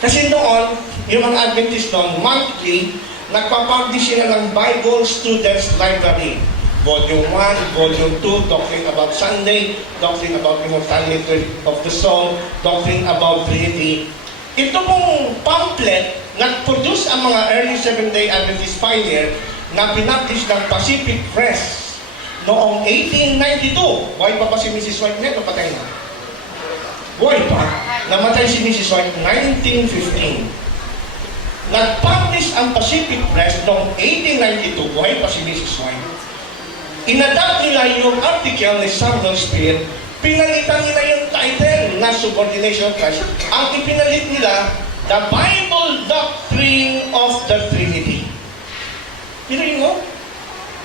Kasi noon, yung mga Adventist noon, monthly, nagpapublish sila ng Bible Students Library. Volume 1, Volume 2, Doctrine about Sunday, Doctrine about Immortality of the Soul, Doctrine about Trinity. Ito pong pamphlet, nag-produce ang mga early Seventh-day Adventist pioneer na pinapublish ng Pacific Press noong 1892. Buhay pa si Mrs. White Neto? Patay na. Buhay pa. Namatay si Mrs. White 1915. Nag-publish ang Pacific Press noong 1892. Buhay pa si Mrs. White. Inadapt nila yung article ni Samuel Spear, pinalitan nila yung title na Subordination of Christ. Ang ipinalit nila, The Bible Doctrine of the Trinity. Pirin mo?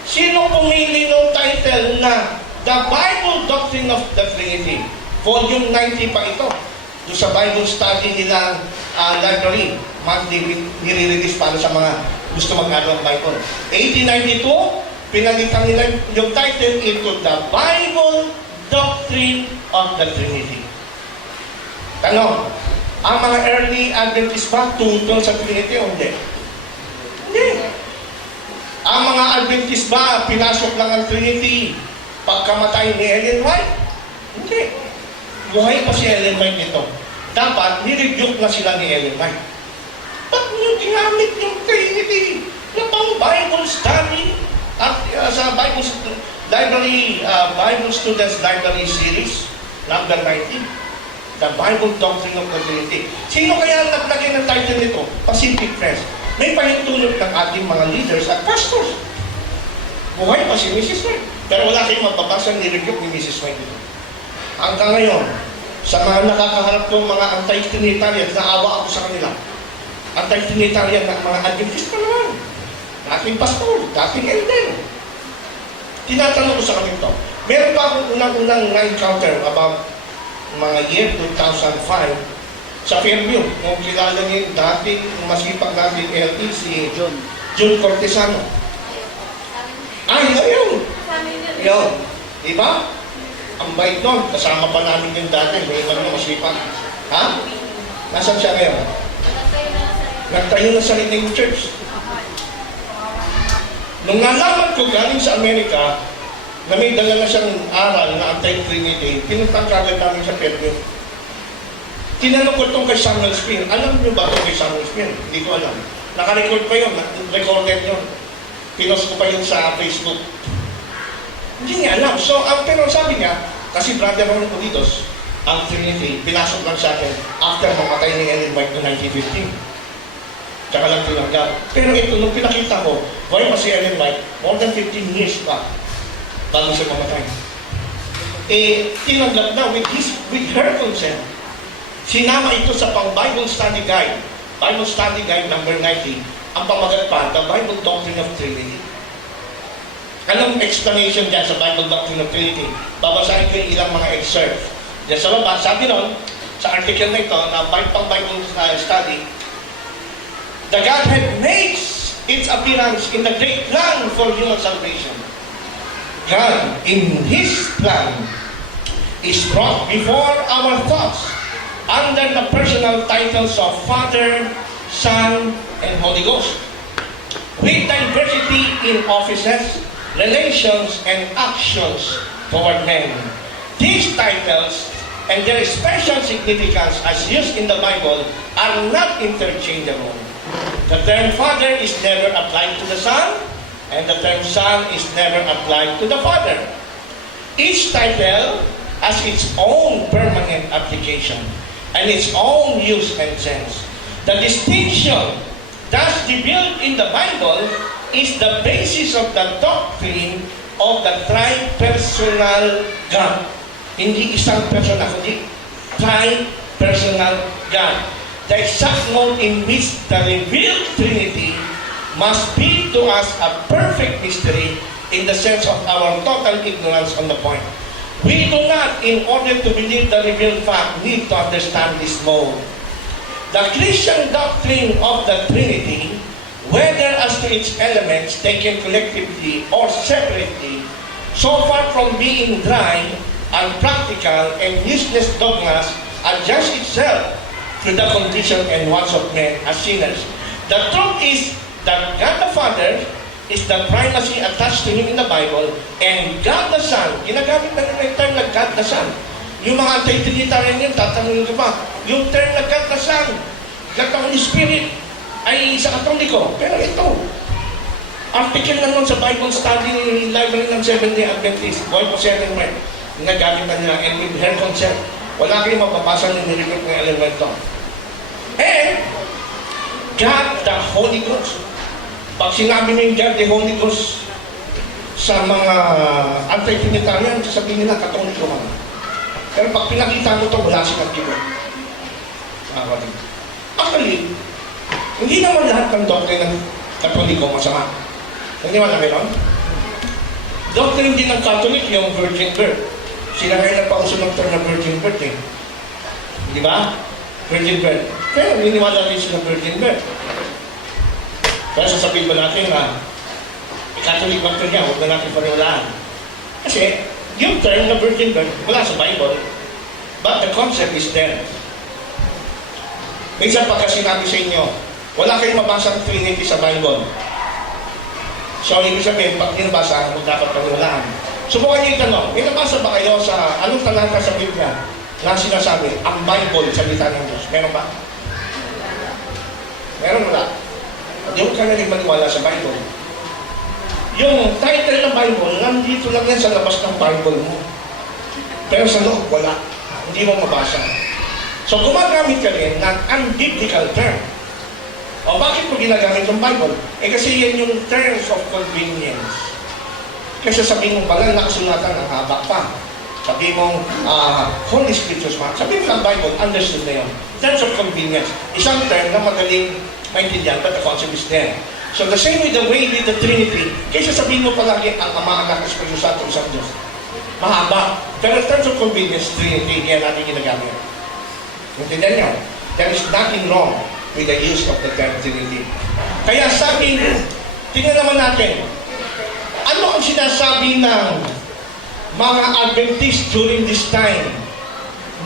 Sino pumili ng title na The Bible Doctrine of the Trinity? Volume 90 pa ito. Doon sa Bible study nila library. Monthly, nire-release para sa mga gusto mag-aral ng Bible. 1892, pinalitan nila yung title into The Bible Doctrine of the Trinity. Tanong, ang mga early Adventists ba tutol sa Trinity o hindi? Hindi. Ang mga Adventist ba pinasok lang ang Trinity pagkamatay ni Ellen White? Hindi. Buhay pa si Ellen White nito. Dapat nirebuke na sila ni Ellen White. Ba't nyo ginamit yung Trinity na pang Bible study at sa Bible Library, Bible Students Library Series, number 19, The Bible Doctrine of the Trinity. Sino kaya naglagay ng title nito? Pacific Press. May pahintulot ng ating mga leaders at pastors. Buhay pa si Mrs. White. Pero wala kayong mababasa ni review ni Mrs. White dito. Hanggang ngayon, sa mga nakakaharap kong mga anti-Trinitarian, naawa ako sa kanila. Anti-Trinitarian ng mga Adventist pa naman. Dating pastor, dating elder. Tinatanong ko sa kanila ito. Meron pa akong unang-unang na-encounter about mga year 2005 sa Fairview. Nung kilala niyo yung dating masipag dating LT si John Cortesano. Yun. Yun. Diba? Ang bait nun. Kasama pa namin yung dati. May iba na masipag. Ha? Nasaan siya ngayon? Nagtayo na sa sariling church. Nung nalaman ko galing sa Amerika, na may dala na siyang aral na anti-Trinity, pinuntang kagad namin sa Fairview. Tinanong ko itong kay Samuel Spear. Alam niyo ba ito kay Samuel Spear? Hindi ko alam. Naka-record pa yun. Recorded yun. Pinost ko pa yun sa Facebook. Hindi niya alam. So, pero sabi niya, kasi brother Ron Politos, ang Trinity, pinasok lang sa akin after mamatay ni Ellen White noong 1915. Tsaka lang tinanggap. Pero ito, nung pinakita ko, why pa si Ellen White, more than 15 years pa, bago siya mamatay. Tinanggap na with her consent. Sinama ito sa pang Bible Study Guide number 90, ang pamagat pa, The Bible Doctrine of Trinity. Anong explanation dyan sa Bible Doctrine of Trinity? Babasahin ko yung ilang mga excerpt. Diyan sa baba, sabi nun, sa article na ito, na pang Bible Study, the Godhead makes its appearance in the great plan for human salvation. God, in His plan, is brought before our thoughts under the personal titles of Father, Son, and Holy Ghost, with diversity in offices, relations, and actions toward men. these titles and their special significance as used in the Bible are not interchangeable. The term Father is never applied to the Son, and the term Son is never applied to the Father. Each title has its own permanent application and its own use and sense. The distinction thus revealed in the Bible is the basis of the doctrine of the tri-personal God. Hindi isang personal, kundi tri-personal God. The exact mode in which the revealed Trinity must be to us a perfect mystery in the sense of our total ignorance on the point. We do not, in order to believe the revealed fact, need to understand this mode. The Christian doctrine of the Trinity, whether as to its elements taken collectively or separately, so far from being dry, unpractical, and useless dogmas, adjusts itself to the condition and wants of men as sinners. The truth is that God the Father is the primacy attached to Him in the Bible, and God the Son, ginagamit na nila yung term na God the Son. Yung mga anti-Trinitarian yun, tatanungin ko pa, yung term na God the Son, God the Holy Spirit, ay sa Katoliko. Pero ito, article lang nun sa Bible Study Library ng Seventh-day Adventist, Bible 7 Mark, ginagamit na nila, and with her consent, wala kayong mapapasa ng nililip ng elemento. And, God the Holy Ghost. Pag sinabi mo yung God the Holy Ghost sa mga anti-Trinitarian, sasabihin nila, Katoliko man. Pero pag pinakita mo ito, wala silang gibo. Actually, hindi naman lahat ng doctrine ng Katoliko masama. Hindi naman na meron. Doctrine din ng Catholic yung virgin birth. Sila ngayon nagpauso ng term na virgin birth eh. Di ba? Virgin birth. Pero niniwala rin sila virgin birth. Kaya sasabihin ba natin na Catholic doctrine niya, huwag na natin paniwalaan. Kasi yung term na virgin birth, wala sa Bible. But the concept is there. Minsan pagka sinabi sa inyo, wala kayong mabasang Trinity sa Bible. So, ibig sabihin, pag dinabasa, huwag dapat paniwalaan. Subukan niyo itanong, may nabasa ba kayo sa anong talata sa Biblia na sinasabi, ang Bible, salita ng Diyos? Meron ba? Meron wala? Hindi mo ka na rin maniwala sa Bible. Yung title ng Bible, nandito lang yan sa labas ng Bible mo. Pero sa loob, wala. Hindi mo mabasa. So, gumagamit ka rin ng unbiblical term. O bakit mo ginagamit yung Bible? Eh kasi yan yung terms of convenience. Kasi sabihin mo pala, nakasulatan ng habak pa. Sabihin mo, Holy Scriptures man. Sabihin mo ng Bible, understood na yun. Terms of convenience. Isang term na magaling maintindihan, but the concept is there. So the same with the way with the Trinity. Kaysa sabihin mo palagi, ang Ama, Anak, Espiritu Santo, isang Diyos. Mahaba. Pero in terms of convenience, Trinity, kaya natin ginagamit. Intindihan niyo? There is nothing wrong with the use of the term Trinity. Kaya sabi, tingnan naman natin, ano ang sinasabi ng mga Adventist during this time?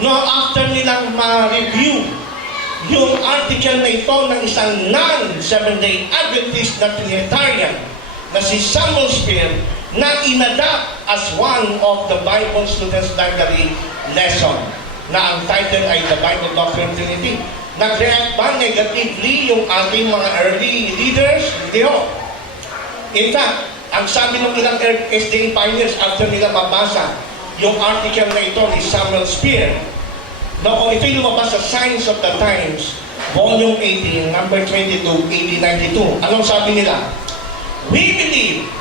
No, after nilang ma-review yung article na ito ng isang non-7-day Adventist na Trinitarian na si Samuel Spear na inadapt as one of the Bible Students' Library lesson na ang title ay The Bible Doctrine of Trinity. Nag-react ba negatively yung ating mga early leaders? Hindi ho. In fact, ang sabi ng ilang SDA pioneers after nila mabasa yung article na ito ni Samuel Spear, no, ito'y lumabas sa Signs of the Times, Volume 18, number 22, 1892. Anong sabi nila? We believe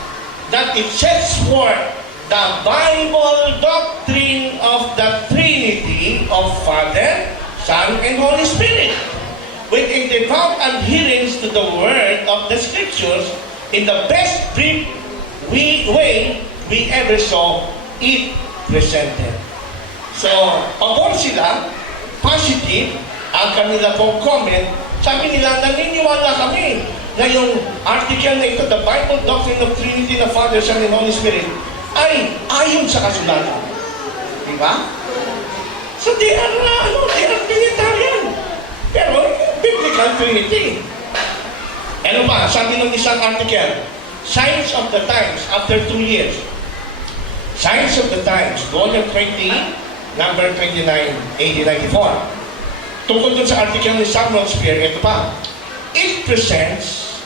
that it sets forth the Bible doctrine of the Trinity of Father, Son, and Holy Spirit, with a devout adherence to the word of the Scriptures in the best brief way we ever saw it presented. So, pabor sila, positive, ang kanila pong comment, sabi nila, naniniwala kami na yung article na ito, The Bible Doctrine of Trinity, the Father, Son, and Holy Spirit, ay ayon sa kasulatan. Diba? So, they are Trinitarian. Pero, biblical Trinity. Ano ba? Sabi ng isang article, Signs of the Times, after 2 years. Signs of the Times, Volume 20, number 29, 1894. Tungkol dun sa article ni Samuel Spear, ito pa. It presents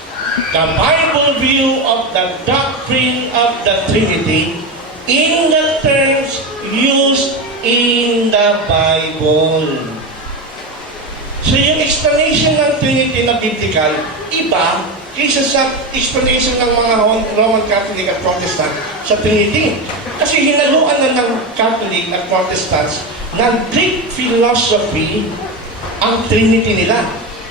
the Bible view of the doctrine of the Trinity in the terms used in the Bible. So yung explanation ng Trinity na biblical, iba kaysa sa explanation ng mga Roman Catholic at Protestant sa Trinity. Kasi hinaluan na ng Catholic at Protestants ng Greek philosophy ang Trinity nila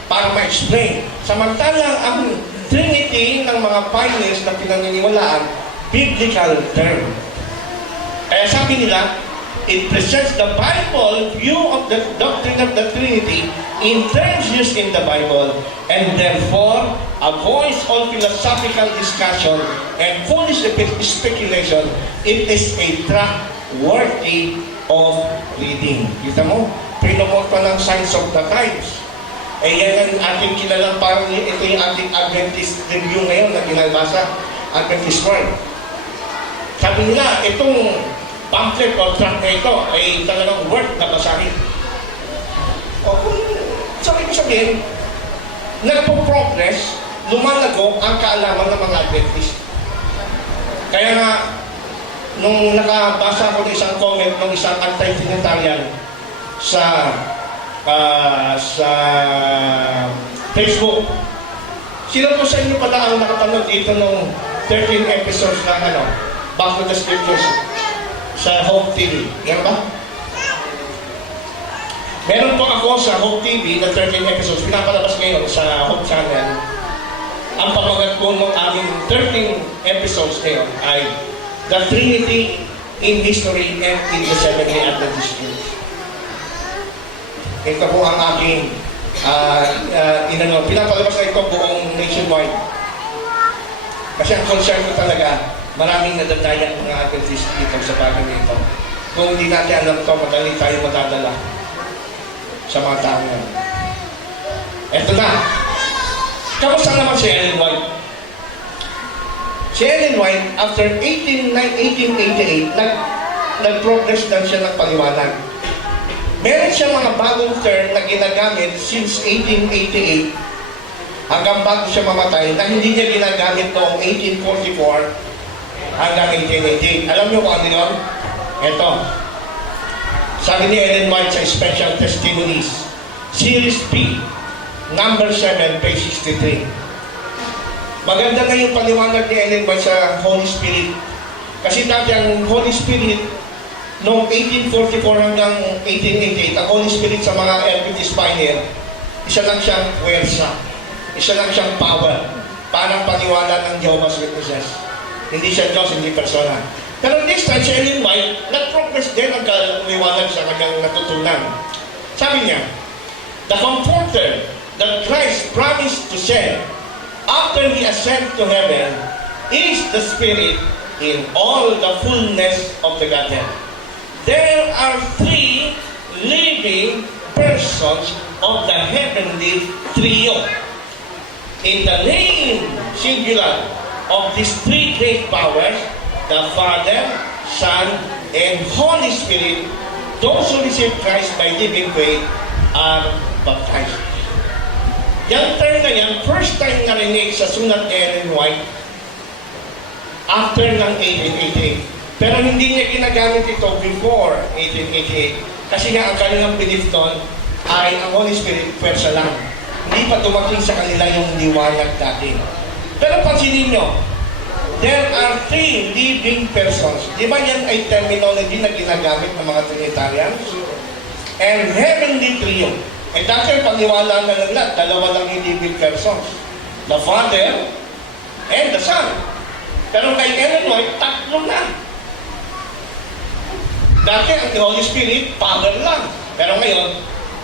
para ma-explain. Samantalang ang Trinity ng mga pioneers na pinaniniwalaan, biblical term. Kaya sabi nila, it presents the Bible view of the doctrine of the Trinity in terms used in the Bible, and therefore avoids all philosophical discussion and foolish speculation. It is a tract worthy of reading. Kita mo? Pinumot pa ng Signs of the Times. Eh yan ang ating kilalang parang ito yung ating Adventist review ngayon na ginabasa, Adventist World. Sabi nila, itong pamphlet o tract na ito ay talagang worth na basahin. O kung sabi ko sabihin, nagpo-progress, lumalago ang kaalaman ng mga Adventist. Kaya nga, nung nakabasa ko ng isang comment ng isang anti-Trinitarian sa Facebook, sino po sa inyo pala ang nakapanood dito nung 13 episodes na Back to the Scriptures sa Hope TV? Yan ba? Meron po ako sa Hope TV na 13 episodes, pinapalabas ngayon sa Hope Channel. Ang pamagat po ng aming 13 episodes ngayon ay The Trinity in History and in the Seventh-day Adventist Church. Ito po ang aking pinapalabas na ito buong nationwide. Kasi ang concern ko talaga, maraming nadadaya ng mga Adventist dito sa bagay nito. Kung hindi natin alam ito, madali tayo madadala sa mga tao na. Ito na. Kamusta naman si Ellen White? Si Ellen White, after 1888, nag-progress lang siya ng paliwanag. Meron siya mga bagong term na ginagamit since 1888 hanggang bago siya mamatay na hindi niya ginagamit noong 1844 hanggang 1888. Alam niyo kung ano yun? Ito. Sabi ni Ellen White sa Special Testimonies, Series B, number 7, page 63. Maganda na yung paliwanag ni Ellen White sa Holy Spirit. Kasi dati ang Holy Spirit, noong 1844 hanggang 1888, ang Holy Spirit sa mga Adventist pioneer, isa lang siyang puwersa, isa lang siyang power, parang paniwala ng Jehovah's Witnesses. Hindi siya Diyos, hindi persona. Pero this time, si Ellen White, nag-progress din ang kaliwanag sa kanyang natutunan. Sabi niya, the Comforter that Christ promised to send after He ascended to heaven is the Spirit in all the fullness of the Godhead. There are three living persons of the heavenly trio. In the name singular of these three great powers, the Father, Son, and Holy Spirit, those who receive Christ by living faith are baptized. Yung term na yan, first time narinig sa sulat ni Ellen White after ng 1888. Pero hindi niya ginagamit ito before 1888. Kasi nga ang kanilang belief doon ay ang Holy Spirit pwersa lang. Hindi pa dumating sa kanila yung liwanag dati. Pero pansinin nyo, there are three living persons. Di ba yan ay terminology na ginagamit ng mga Trinitarians? And heavenly trio. Eh dati paniwala na nila, dalawa lang yung living persons. The Father and the Son. Pero kay Ellen White, tatlo na. Dati ang Holy Spirit, power lang. Pero ngayon,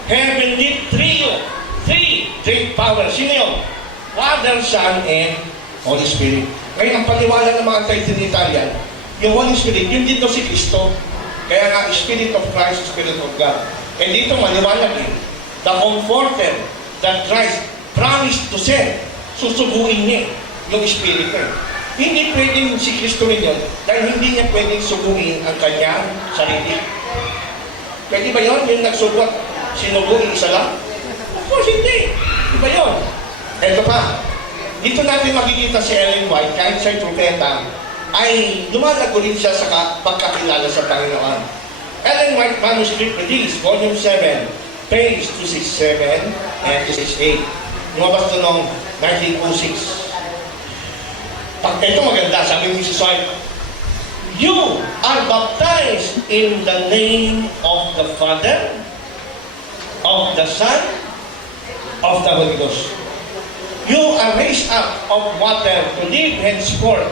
heavenly trio. Three great powers. Sino yun? Father, Son, and Holy Spirit. Ngayon, ang paniwala ng mga anti-Trinitarian, yung Holy Spirit, yun dito si Kristo. Kaya nga, Spirit of Christ, Spirit of God. And dito, maliwanag eh. The Comforter that Christ promised to send. Susubuin niya yung Spirit eh. Hindi pwedeng si Kristo rin yun dahil hindi niya pwedeng suguin ang kanyang sarili. Pwede ba yun? Yung nagsugot, sinuguin isa lang? Of course, hindi. Di ba yun? Eto pa, dito natin makikita si Ellen White, kahit siya'y propeta, ay lumalago rin siya sa pagkakilala sa Panginoon. Ellen White Manuscript Release, Volume 7, page 267 and 268. Lumabas ito noong 1906. Ito maganda, sabi ni Mrs. White, you are baptized in the name of the Father, of the Son, of the Holy Ghost. You are raised up of water to live henceforth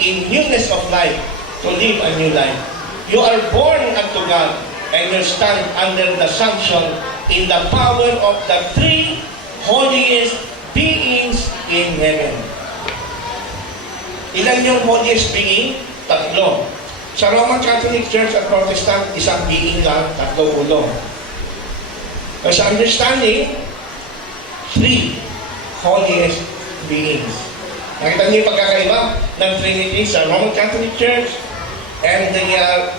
in newness of life, to live a new life. You are born unto God, and you stand under the sanction in the power of the three holiest beings in heaven. Ilan yung holiest being? Tatlo. Sa Roman Catholic Church at Protestant, isang being lang, tatlo ulo. Sa understanding, three holiest beings. Nakita niyo yung pagkakaiba ng Trinity sa Roman Catholic Church and the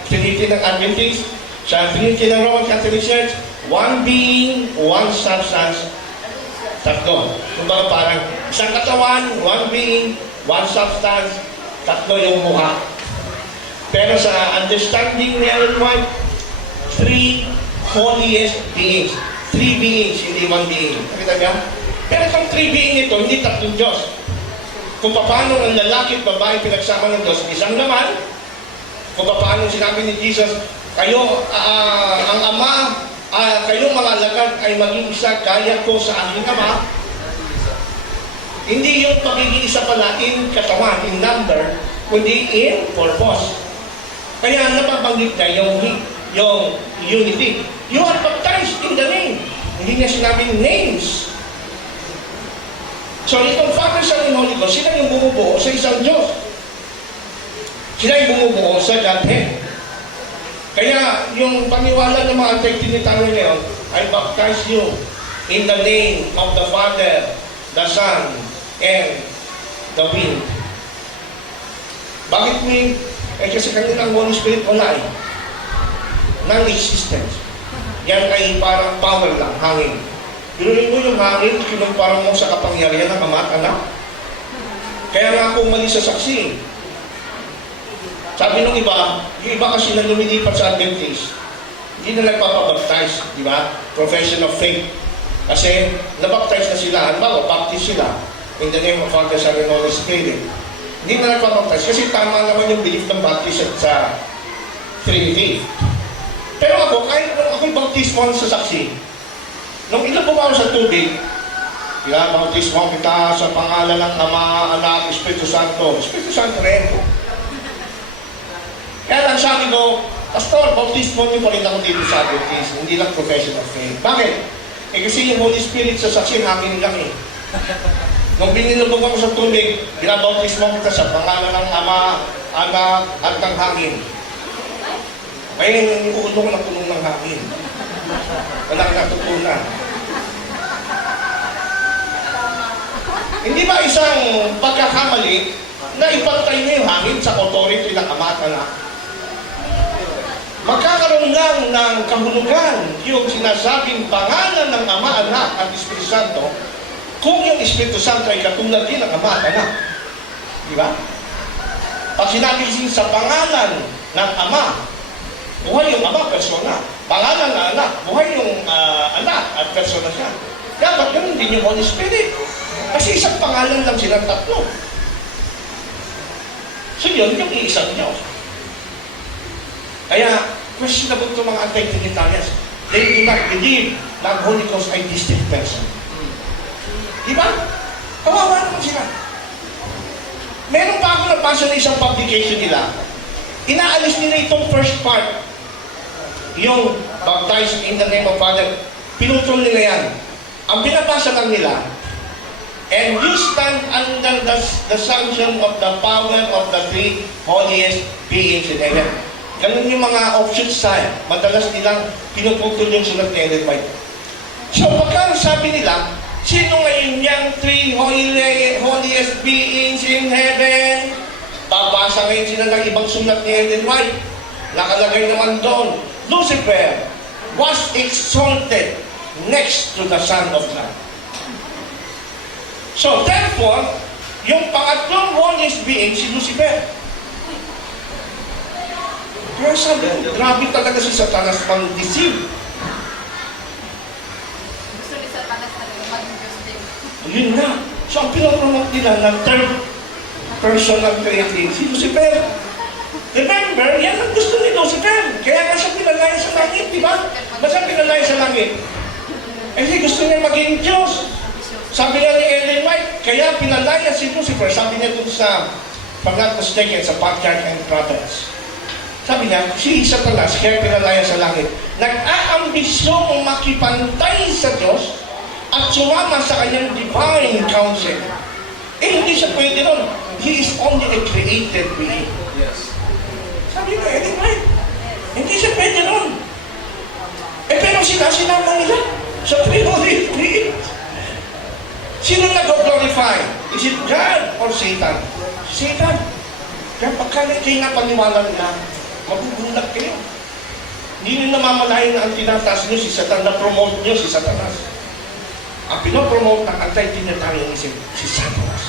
Trinity ng Adventist. Sa Trinity ng Roman Catholic Church, one being, one substance, tatlo. Kumbaga parang isang katawan, one being, one substance, tatlo yung mukha. Pero sa understanding ni Ellen White, three holiest beings. Three beings, hindi one being. Nakita niya? Pero itong three being ito, hindi tatlong Diyos. Kung paano ang lalaki at babae pinagsama ng Diyos, isang naman. Kung paano sinabi ni Jesus, kayo, ang Ama, kayong mga alagad ay maging isa gaya ko sa aking Ama. Hindi yung pagiging isa pala in katawan, in number, kundi in purpose. Kaya napabanggit na yung unity. You are baptized in the name. Hindi niya sinabing names. So itong Father, Son, and Holy Ghost, sila yung bumubuo sa isang Diyos. Sila yung bumubuo sa Godhead. Kaya yung paniwala ng mga anti-Trinitarian ngayon, I baptize you in the name of the Father, the Son, and the wind. Bakit wind? Kasi kanina ang Holy Spirit wala eh. Non-existence. Yan ay parang power lang, hangin. Biruin mo yung hangin, kinumpara mo sa kapangyarihan ng Ama at Anak. Kaya nga ako umalis sa saksi. Sabi nung iba, yung iba kasi na lumilipat sa Adventist, hindi na nagpapabaptize, di ba? Profession of faith. Kasi nabaptize na sila, halimbawa, baptist sila in the name of Father, Son, and Holy Spirit. Hindi na nagpapabaptize kasi tama naman yung belief ng baptist sa Trinity. Pero ako, kahit ako'y baptismo sa saksi, nung ilabog ako sa tubig, baptismo kita sa pangalan ng Ama, Anak, Espiritu Santo. Espiritu Santo rin. Kaya lang sabi ko, Pastor, baptismo niyo pa rin ako dito sa Adventist, hindi lang profession of faith. Bakit? Kasi yung Holy Spirit sa saksi, hangin lang eh. Nung binilubog ako sa tubig, binabautismo kita sa pangalan ng Ama, Anak, at ng hangin. Kaya yung ulo ko na puno ng hangin. Wala kang natutunan. Hindi ba isang pagkakamali na ipantay mo yung hangin sa authority ng Ama at Anak? Magkakaroon lang ng kahulugan yung sinasabing pangalan ng Ama, Anak at Espiritu Santo kung yung Espiritu Santo ay katulad din ng Ama at Anak. Di ba? Pag sinabi sa pangalan ng Ama, buhay yung Ama, persona. Pangalan ng Anak, buhay yung Anak at persona siya. Dapat yun din yung Holy Spirit. Kasi isang pangalan lang silang tatlo. So yun yung iisang Diyos. Kaya, questionable ito mga anti-Trinitarians. They do not believe na ang Holy Ghost ay distinct person. Diba? Kawawa naman sila. Meron pa ako nabasa na isang publication nila. Inaalis nila itong first part. Yung baptized in the name of Father. Pinutol nila yan. Ang binabasa lang nila, and you stand under the sanction of the power of the three holiest beings in heaven. Ganun yung mga offshoots sa madalas nilang pinuputol yung sulat ni Ellen White. So pagka sabi nila, sino ngayon yung three holiest beings in heaven? Babasa ngayon sila ng ibang sulat ni Ellen White. Nakalagay naman doon, Lucifer was exalted next to the Son of God. So therefore, yung pangatlong honest being, si Lucifer. Kaya sabi ko, grabe talaga si Satanas pang deceive. Gusto ni Satanas talaga maging Diyos din. Yun na. So ang pinapromote nila ng third person ng creating, si Lucifer. Remember, yan ang gusto ni Lucifer. Kaya nga siya pinalaya sa langit, di ba? Basta pinalaya sa langit. Eh, gusto niya maging Diyos. Sabi nga ni Ellen White, kaya pinalaya si Lucifer. Sabi niya dun sa, if I'm not mistaken, sa Patriarch and Prophets. Sabi niya, si Satanas, kaya pinalaya sa langit. Nag-aambisyong makipantay sa Diyos at sumama sa kanyang divine counsel. Eh, hindi siya pwede nun. He is only a created being. Sabi niya, Ellen White, hindi siya pwede nun. Eh, pero sinama nila sa three holy beings. Sino nag-glorify? Is it God or Satan? Satan. Kaya pagka kayo napaniwala nila, magugulat kayo. Hindi nyo namamalayan na ang tinataas nyo si Satan, na-promote nyo si Satanas. Ang pinopromote ng anti-Trinitarianism, si Satanas.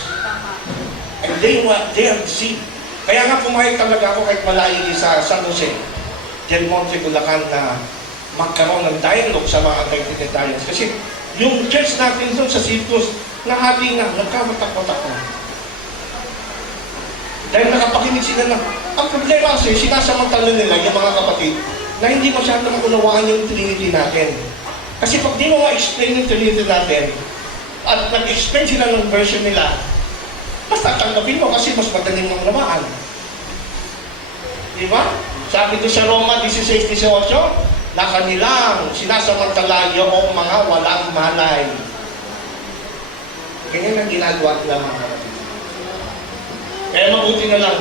And they are deceived. Kaya nga pumayag talaga ako kahit malayo sa San Jose, Del Monte, Bulacan, na magkaroon ng dialogue sa mga anti-Trinitarians. Kasi yung church natin doon sa Citrus, nahati na, nagkamatak-matak na. Dahil nakapakinig sila na, ang problema kasi, sinasamantala nila yung mga kapatid na hindi masyadong maunawaan yung Trinity natin. Kasi pag di mo ma-explain yung Trinity natin, at nag-explain sila ng version nila, basta tanggapin mo kasi mas madaling maunawaan. Di ba? Sabi ko sa Roma 16:18, na kanilang sinasamantala yung mga walang malay. Ganyan ang ginagawa nila mga kapatid. Kaya mabuti na lang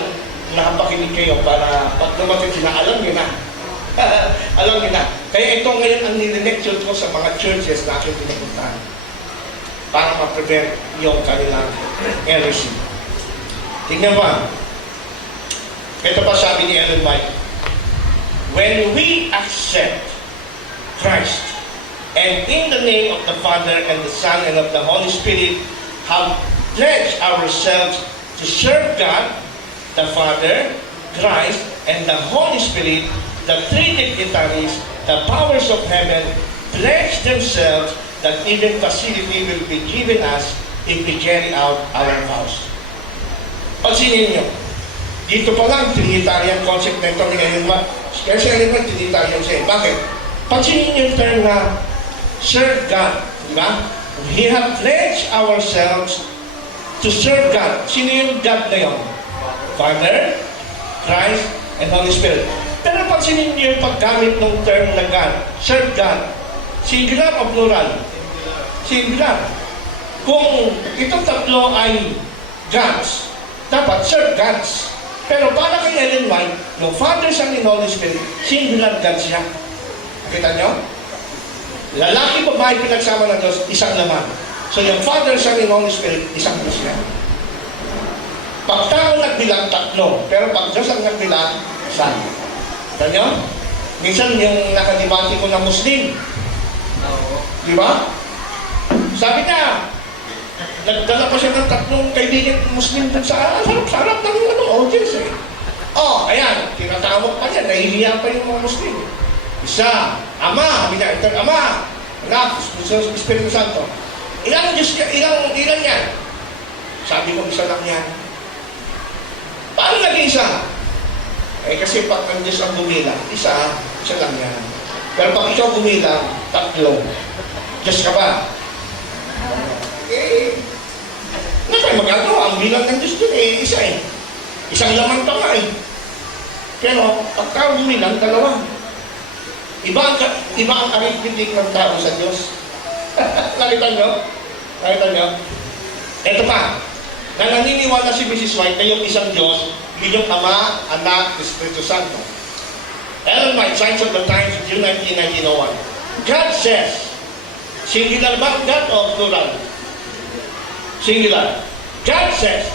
nakapakinig kayo para pag dumating sila, alam nyo na. Alam nyo na. Kaya ito ngayon ang nililecture ko sa mga churches na aking pinapuntahan para ma-prevent yung kanilang heresy. Tingnan ba? Ito pa sabi ni Ellen White, when we accept Christ, and in the name of the Father and the Son and of the Holy Spirit, have pledged ourselves to serve God, the Father, Christ, and the Holy Spirit, the three dignitaries, the powers of heaven, pledge themselves that even facility will be given us if we carry out our vows. Pansinin nyo, dito pa lang, Trinitarian concept na ito ni Ellen White. Kaya si Ellen White, Trinitarian siya. Bakit? Pansinin nyo yung term na serve God. Di ba? We have pledged ourselves to serve God. Sino yung God na yun? Father, Christ, and Holy Spirit. Pero pansinin nyo yung paggamit ng term na God. Serve God. Singular o plural? Singular. Kung itong tatlo ay gods, dapat serve gods. Pero para kay Ellen White, yung Father, Son, and Holy Spirit, singular God siya. Nakita nyo? Lalaki, babae, pinagsama ng Diyos, isang laman. So yung Father, Son, and Holy Spirit, isang Diyos siya. Pag tao nagbilang, tatlo. Pero pag Diyos ang nagbilang, isa. Nakita nyo? Minsan yung nakadibati ko na Muslim. Di ba? Sabi niya, nagdala pa siya ng tatlong kaibigan Muslim dun sa harap ng audience eh. Oh, ayan, tinatawag pa niya, nahihiya pa yung mga Muslim. Isa, Ama, ito, Ama, Anak, Espiritu Santo. Ilang Diyos, ilan yan? Sabi ko, isa lang yan. Paano naging isa? Eh kasi pag ang Diyos ang gumilang, isa lang yan. Pero pag ikaw gumilang, tatlo. Diyos ka ba? Eh, na kayo magagawa, ang bilang ng Diyos dun eh, isa eh. Isang laman pa nga eh. Pero, pagka umilang, dalawa. Iba ang arithmetic ng tao sa Diyos. Nakita nyo? Nakita nyo? Ito pa, na naniniwala si Mrs. White na yung isang Diyos, yun yung Ama, Anak, Espiritu Santo. Ellen White, Signs of the Times, June 19, 1901. God says, singular ba God o plural? Singular. God says,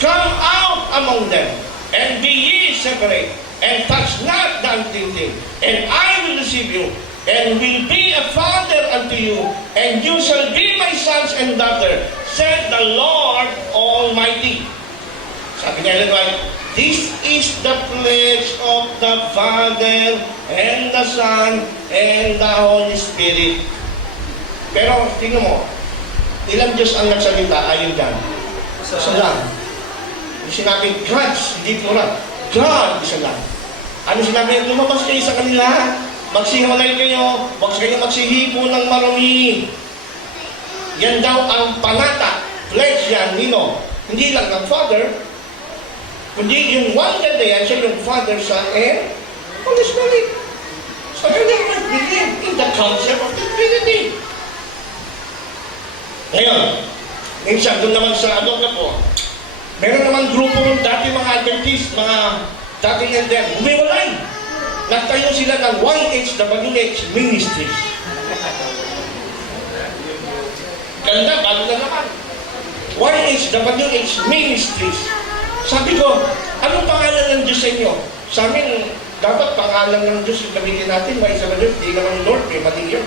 come out among them, and be ye separate, and touch not the unclean thing, and I will receive you, and will be a father unto you, and you shall be my sons and daughters, said the Lord Almighty. Sabi niya, Ellen White, this is the pledge of the Father, and the Son, and the Holy Spirit. Pero, tingnan mo, ilang Diyos ang nagsalita ayon dyan? Isa lang. Yung sinabi, God's, hindi plural. God, isa lang. Ano sinabi? Lumabas kayo sa kanila. Magsihiwalay kayo. Huwag kayo magsihipo ng marami. Yan daw ang panata. Pledge yan, nino? Hindi lang ng Father, kundi yung one na yan, siya yung Father, Son, and Holy Spirit. So you never believe in the concept of the Trinity. Ngayon, minsan doon naman sa ano na po, meron naman grupo ng dati mga Adventist, mga dating elder, umiwalay. Nagtayo sila ng YHWH Ministries. Ganda, bago na naman. YHWH Ministries. Sabi ko, anong pangalan ng Diyos sa inyo? Sa amin, dapat pangalan ng Diyos yung gamitin natin, YHWH, di naman Lord, may mali yun.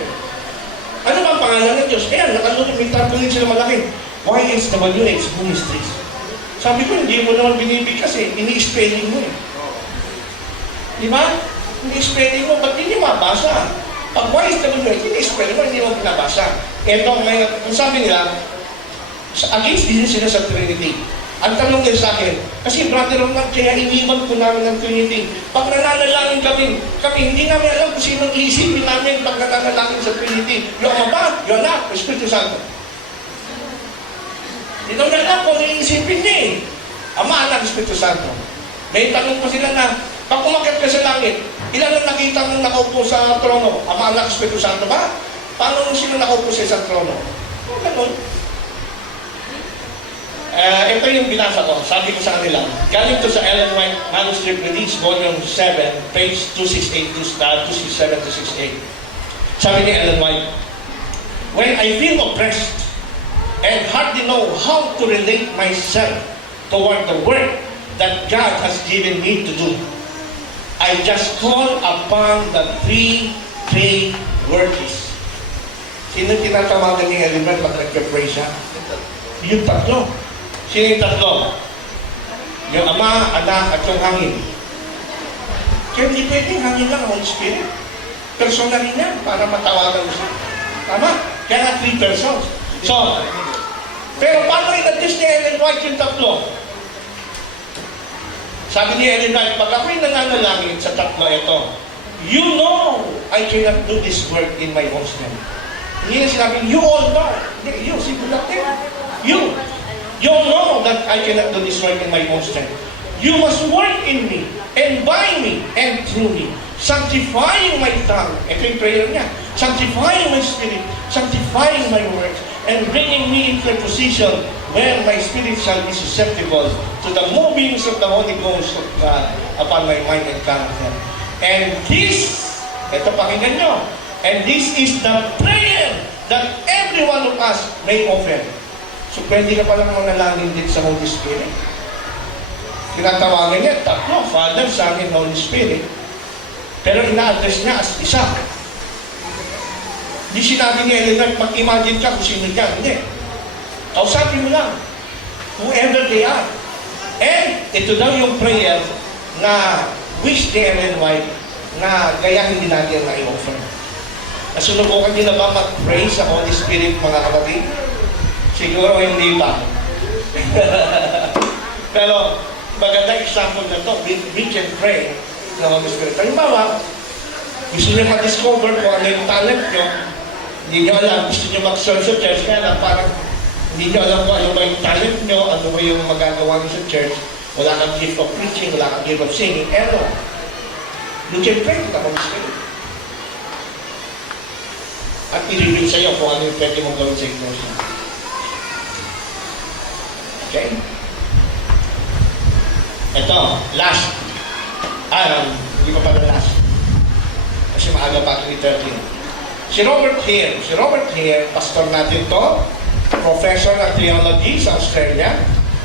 Ano bang pangalan ng Diyos? Kaya, nakalunod, may tarpulin sila malaki. YHWH Ministries. Sabi ko, hindi mo naman binibigkas eh. Ini-spelling mo eh. Di ba? Ini-spelling mo, ba't hindi mabasa? Pag YHWH, ini-spelling mo, hindi mo binabasa. Ito, ang sabi nila, against din sila sa Trinity. Ang tanong nila sa akin, kasi brother Ronald, kaya iniwan po namin ng Trinity. Pag nananalangin kami hindi namin alam kung sinong iisipin namin pag nananalangin sa Trinity. Yung Ama, yung Anak, Espiritu Santo. Hindi namin alam kung iisipin niya eh. Ama, Anak, Espiritu Santo. May tanong po sila na, pag umakyat ka sa langit, ilan ang nakita mong nakaupo sa trono? Ama, Anak, Espiritu Santo ba? Paano sino nakaupo sa isang trono? O, ganun. Ito yung binasa ko. Sabi ko sa kanila, galing to sa Ellen White Manuscript Release, Volume 7, page 267 to 68. Sabi ni Ellen White, when I feel oppressed and hardly know how to relate myself toward the work that God has given me to do, I just call upon the three workers. Sino tinatawagan ni Ellen White pag nag-pray siya? Yung tatlo. Sino yung tatlo? Yung Ama, Anak, at yung Hangin. Kaya hindi pwedeng hangin lang ang Holy Spirit. Personal rin yan para matawagan mo siya. Tama? Kaya nga 3 persons. So, pero paano in-address ni Ellen White yung tatlo? Sabi ni Ellen White, pag ako'y nananalangin sa tatlo ito, you know I cannot do this work in my own strength. Hindi na sinabi, you all know. Hindi, you, simple lang din. You know that I cannot do this work in my own strength. You must work in me, and by me, and through me, sanctifying my tongue. Ito yung prayer niya. Sanctifying my spirit, sanctifying my words, and bringing me into a position where my spirit shall be susceptible to the movings of the Holy Ghost of God upon my mind and character. And this, ito pakinggan nyo, and this is the prayer that every one of us may offer. So, pwede ka palang manalangin din sa Holy Spirit. Tinatawagan niya, tatlo, Father, Son, and Holy Spirit. Pero ina-address niya as isa. Di sinabi ni Ellen, mag-imagine ka kung sino dyan. Hindi. Kausapin mo lang. Whoever they are. And ito daw yung prayer na wish ni Ellen White na gayahin din natin na i-offer. Nasunubukan din na ba mag-pray sa Holy Spirit, mga kapatid? Siguro hindi pa. Pero magandang example na to, we can pray sa Holy Spirit. Halimbawa, gusto niyo ma-discover kung ano yung talent niyo, hindi niyo alam, gusto niyo mag-serve sa church, kaya lang parang hindi niyo alam kung ano ba yung talent niyo, ano ba yung magagawa niyo sa church, wala kang gift of preaching, wala kang gift of singing, pero you can pray sa Holy Spirit. At i-reveal sa iyo kung ano yung pwede mong gawin sa iglesia. Okay? Ito, last. Hindi pa pala last. Kasi maaga pa ito ni 13. Si Robert Hare, pastor natin to, professor ng theology sa Australia,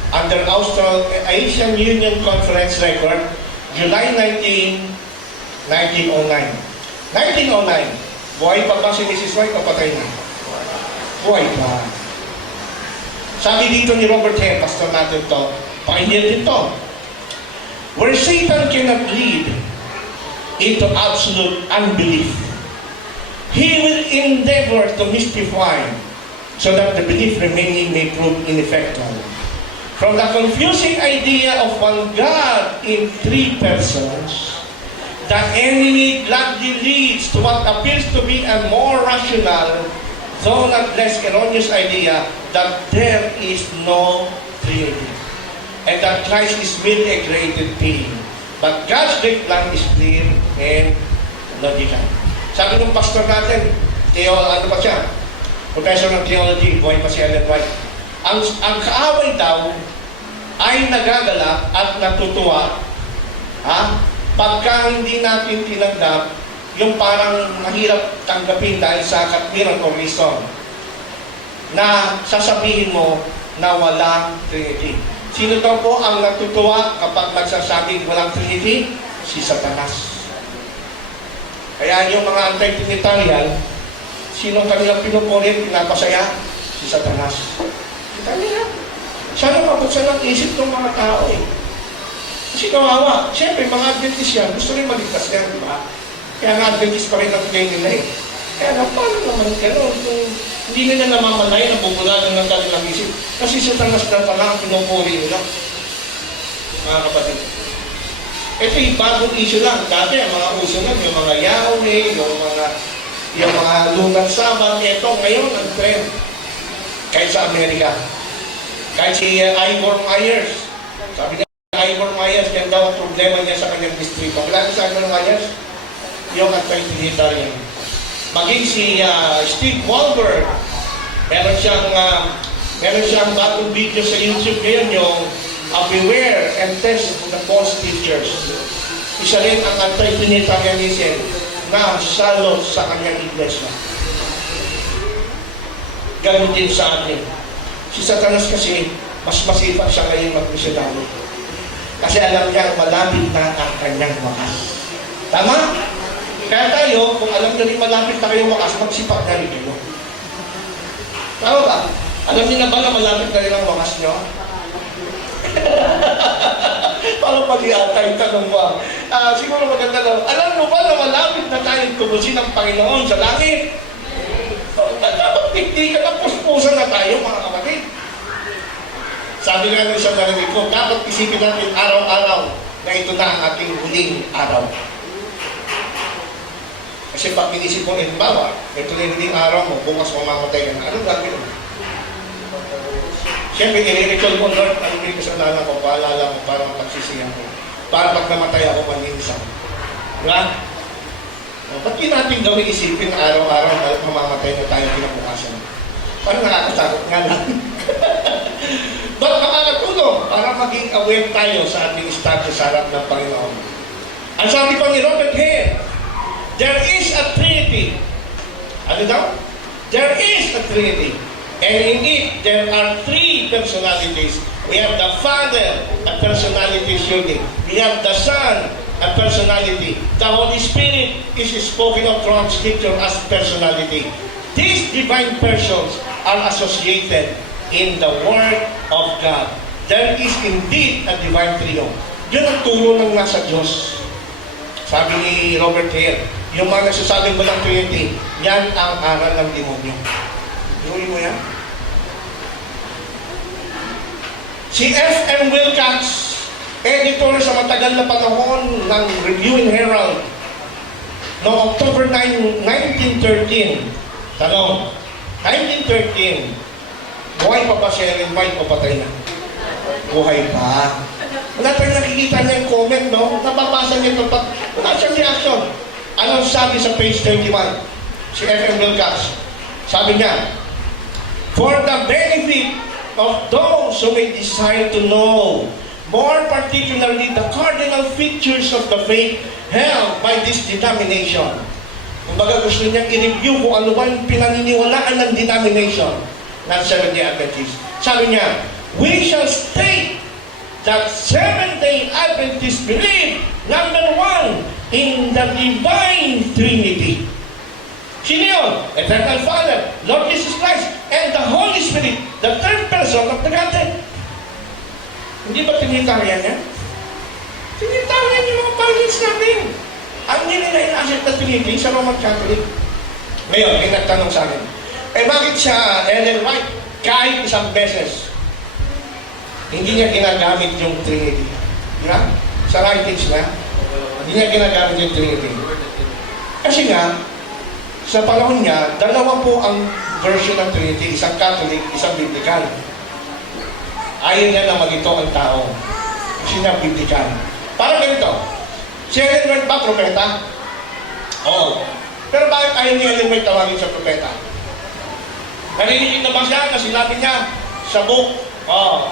under Austral-Asian Union Conference record, July 19, 1909. 1909, buhay pa ba si Mrs. White o patay na? Buhay pa. Sabi dito ni Robert Hare, pastor natin to, pioneer din to. Where Satan cannot lead into absolute unbelief, he will endeavor to mystify so that the belief remaining may prove ineffectual. From the confusing idea of one God in three persons, the enemy gladly leads to what appears to be a more rational, though not less erroneous idea that there is no Trinity, and that Christ is merely a created being. But God's great plan is clear and logical. Sabi ng pastor natin, ano pa siya? Professor ng theology, buhay pa si Ellen White. Ang kaaway daw ay nagagalak at natutuwa pagka hindi natin tinanggap yung parang mahirap tanggapin dahil sa katwiran o reason na sasabihin mo na walang Trinity. Sino daw po ang natutuwa kapag nagsasabing walang Trinity? Si Satanas. Kaya yung mga anti-Trinitarian, sino kanilang pinupulit, pinapasaya? Si Satanas. Kita nila. Sana mabuksan ang isip ng mga tao eh. Kasi kawawa. Siyempre, mga Adventist yan, gusto rin maligtas yan, di ba? Kaya nga Adventist pa rin ang play nila eh. Kaya paano naman gano'n kung hindi nila namamalay na bubulagan ng kanilang isip? Kasi Satanas na pala ang pinupuri nila. Mga kapatid. Ito yung bagong issue lang. Dati ang mga uso lang, yung mga Yahweh, yung mga lunar sabat, ito ngayon ang trend. Kahit sa Amerika. Kahit si Ivor Myers. Sabi niya, Ivor Myers, yan daw ang problema niya sa kanyang distrito. Kilala sa Ivor Myers? Yung anti-Trinitarian. Maging si Steve Wahlberg, meron siyang bagong video sa YouTube ngayon, yung beware and test the false teachers. Isa rin ang anti-Trinitarianism na salot sa kanyang iglesia. Ganun din sa atin. Si Satanas kasi, mas masipag siya ngayon magmisyonary. Kasi alam niya, malapit na ang kanyang wakas. Tama? Kaya tayo, kung alam na rin malapit na kayo wakas, magsipag na rin kayo. Tama ba? Alam niyo na ba na malapit na rin ang wakas niyo? Parang pag-iatay, tanong ba? Siguro maganda daw. Alam mo ba na malapit na tayong tubusin ng Panginoon sa langit? Dapat hindi ka na puspusan na tayo, mga kapatid. Sabi nga ng isang narinig ko, dapat isipin natin araw-araw na ito na ang ating huling araw. Kasi pag inisip mo, bawa, ito na yung huling araw mo, bukas mamamatay ka na. Anong gagawin mo? Siyempre, i-recall mo, Lord, ano yung kasalanan ko, paalala mo, para magsisiyan ko. Para pag namatay ako, maninisan. Diba? Ba't di natin gawin isipin na araw-araw na mamamatay na tayo kinabukasan? Parang nakakatakot nga lang. Ba't makakatulong para maging aware tayo sa ating status sa harap ng Panginoon? Ang sabi pa ni Robert Hare, there is a Trinity. Ano daw? There is a Trinity. And in it, there are three personalities. We have the Father, a personality surely. We have the Son, a personality. The Holy Spirit is spoken of throughout Scripture as personality. These divine persons are associated in the Word of God. There is indeed a divine trio. Yun ang turo ng nasa Diyos. Sabi ni Robert Hare, yung mga nagsasabing walang Trinity, yan ang aral ng demonyo. Inuwi mo yan? Si F.M. Wilcox, editor sa matagal na panahon ng Review and Herald, noong October 9, 1913, tanong, 1913, buhay pa ba si Ellen White o patay na? Buhay pa. Wala tayong nakikita niya yung comment, no? Napapasa niya ito, wala siyang reaction. Anong sabi sa page 31? Si F.M. Wilcox, sabi niya, for the benefit of those who may desire to know, more particularly the cardinal features of the faith held by this denomination. Kumbaga gusto niyang i-review kung ano ba yung pinaniniwalaan ng denomination ng Seventh-day Adventist. Sabi niya, we shall state that Seventh-day Adventists believe, number one, in the divine Trinity. Sino yun? Eternal Father, Lord Jesus Christ, and the Holy Spirit, the third person of the Godhead. Hindi ba tinitarian yan? Tinitarian yung mga pilots natin. Ang hindi nila in-accept na Trinity sa Roman Catholic. Ngayon, may nagtanong sa akin, bakit siya, Ellen White, kahit isang beses, hindi niya ginagamit yung Trinity? Di ba? Sa writings niya, hindi niya ginagamit yung Trinity. Kasi nga, sa panahon niya, dalawa po ang version ng Trinity, isang Catholic, isang Biblical. Ayaw niya na magito ang tao. Kasi na Biblical. Parang ganito, si Ellen White ba, propeta? Oo. Pero bakit ayaw ni Ellen White tawagin sa propeta? Narinig na ba siya na sinabi niya sa book,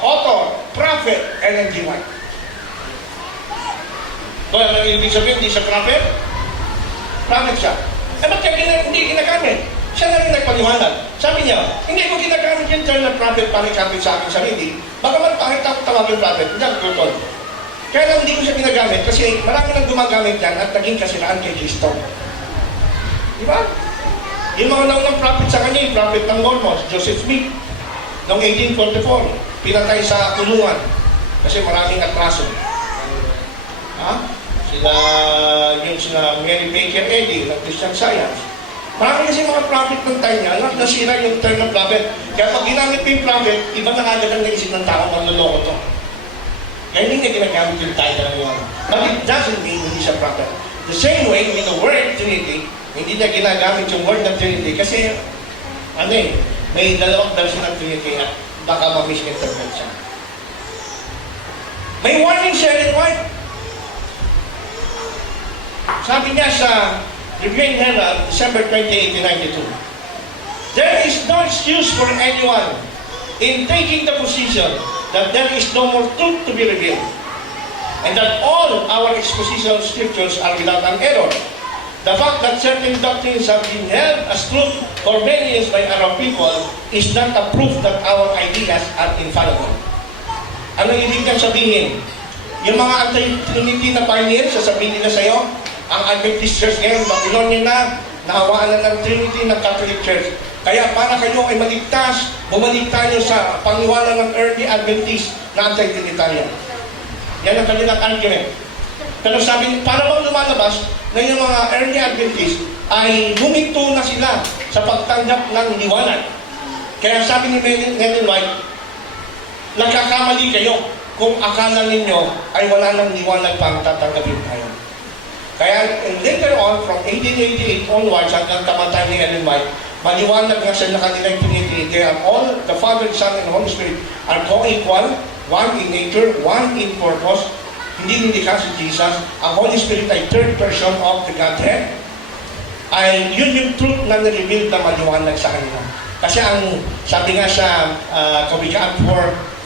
author, prophet, Ellen G. White? Kaya ano ibig sabihin, hindi siya prophet? Prophet siya. Ba't kaya hindi ginagamit? Siya na rin nagpaliwanag. Sabi niya, hindi ko ginagamit yung term na prophet para ikapit sa aking sarili. Bagaman bakit ako tawagin prophet? Hindi ako tutol. Kaya lang hindi ko siya ginagamit kasi marami nang gumagamit yan at naging kasiraan kay Kristo. Di ba? Yung mga naunang prophet sa kanya, yung prophet ng Mormons, Joseph Smith, noong 1844, pinatay sa kulungan kasi maraming atraso. Ha? Sila Mary Baker Eddy ng Christian Science. Marami kasi mga prophet ng time niya, nasira yung term ng prophet. Kaya pag ginamit mo yung prophet, iba na agad ang naisip ng tao, manloloko to. Kaya hindi niya ginagamit yung title ng yun. But it doesn't mean hindi siya prophet. The same way with the word Trinity, hindi niya ginagamit yung word ng Trinity kasi may dalawang version ng Trinity at baka ma-misinterpret siya. May warning siya rin, White. Sabi niya sa Review Herald, December 20, 1892, there is no excuse for anyone in taking the position that there is no more truth to be revealed and that all our expositional scriptures are without an error. The fact that certain doctrines have been held as truth for many years by our people is not a proof that our ideas are infallible. Ano ibig niyang sabihin? Yung mga anti-Trinity na pioneers, sasabihin nila sa'yo, ang Adventist Church ngayon, Babylonian na, nahawaan na ng Trinity ng Catholic Church. Kaya para kayo ay maligtas, bumalik tayo sa pangniwala ng early Adventist na anti-Trinitarian. Yan ang kanilang argument. Pero sabi, para bang lumalabas na yung mga early Adventist ay huminto na sila sa pagtanggap ng liwanag. Kaya sabi ni Ellen White, nagkakamali kayo kung akala ninyo ay wala nang liwanag pang tatanggapin tayo. Kaya later on, from 1888 onwards, hanggang tamatay ni Ellen White, maliwanag nga sa kanilang Trinity. They are all, the Father, Son, and Holy Spirit are co-equal, one in nature, one in purpose. Hindi nilikha si Jesus. Ang Holy Spirit ay third person of the Godhead. Ay yun yung truth na na-reveal na maliwanag sa kanila. Kasi ang sabi nga sa Kawikaan 4:18,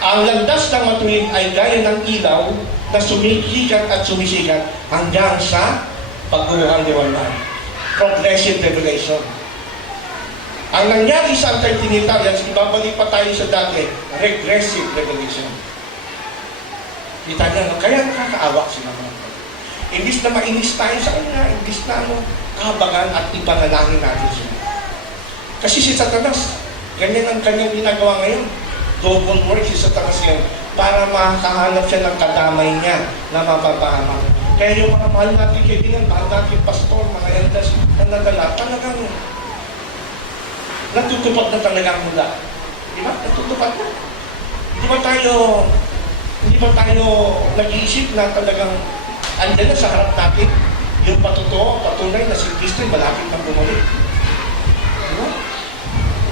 ang landas ng matuwid ay gaya ng ilaw na sumikikat at sumisikat hanggang sa pagbubuhang liwanag. Progressive revelation. Ang nangyari sa anti-Trinitarians, ibabalik pa tayo sa dati, regressive revelation. Kita niya, kaya nakakaawa sila mga. Imbis na mainis tayo sa kanila, imbis na kahabagan at ipanalangin natin sila. Kasi si Satanas, ganyan ang kanyang ginagawa ngayon. Double work si Satanas ngayon para makahanap siya ng kadamay niya na mapapahamak. Kaya yung mga mahal natin kaibigan, mahal natin pastor, mga elders na nadala, talagang natutupad na talagang mula. Di ba? Natutupad na. Hindi ba tayo nag-iisip na talagang andyan na sa harap natin yung patunay na si Kristo ay malapit ng bumalik. Di ba?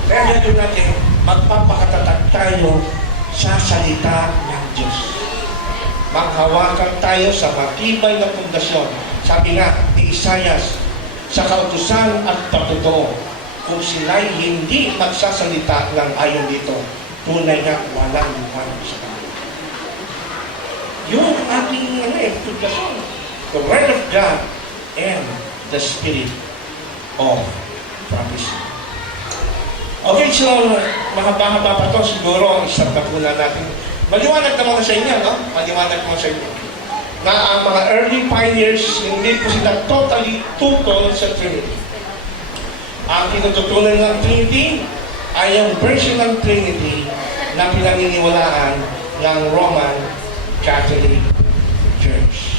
Kaya gano'n natin, magpapakatatag tayo sa salita ng Diyos. Maghawakan tayo sa matibay na pundasyon. Sabi nga ni Isaias, sa kautusan at pagtotoo, kung sila'y hindi magsasalita ng ayon dito, tunay nga walang liwanag sa kanila. Yung ating pundasyon, the Word of God and the Spirit of prophecy. Okay, so mahaba-haba pa to siguro, isang tapunan natin. Maliwanag naman sa inyo, no? Maliwanag naman sa inyo. Na ang mga early pioneers, hindi po sila totally tutol sa Trinity. Ang tinututunan ng Trinity ay yung version ng Trinity na pinaniniwalaan ng Roman Catholic Church.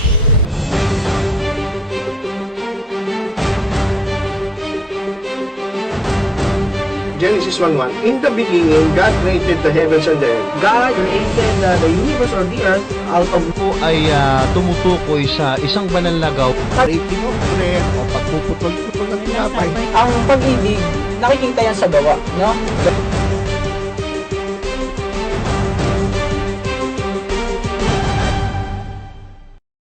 Genesis 1:1, in the beginning, God created the heavens and the earth. God created the universe or the earth out of po ay tumutukoy sa isang banal na gaw. Creating of bread o pagpuputol-putol ng tinapay. Ang pag-ibig, nakikita yan sa gawa, no?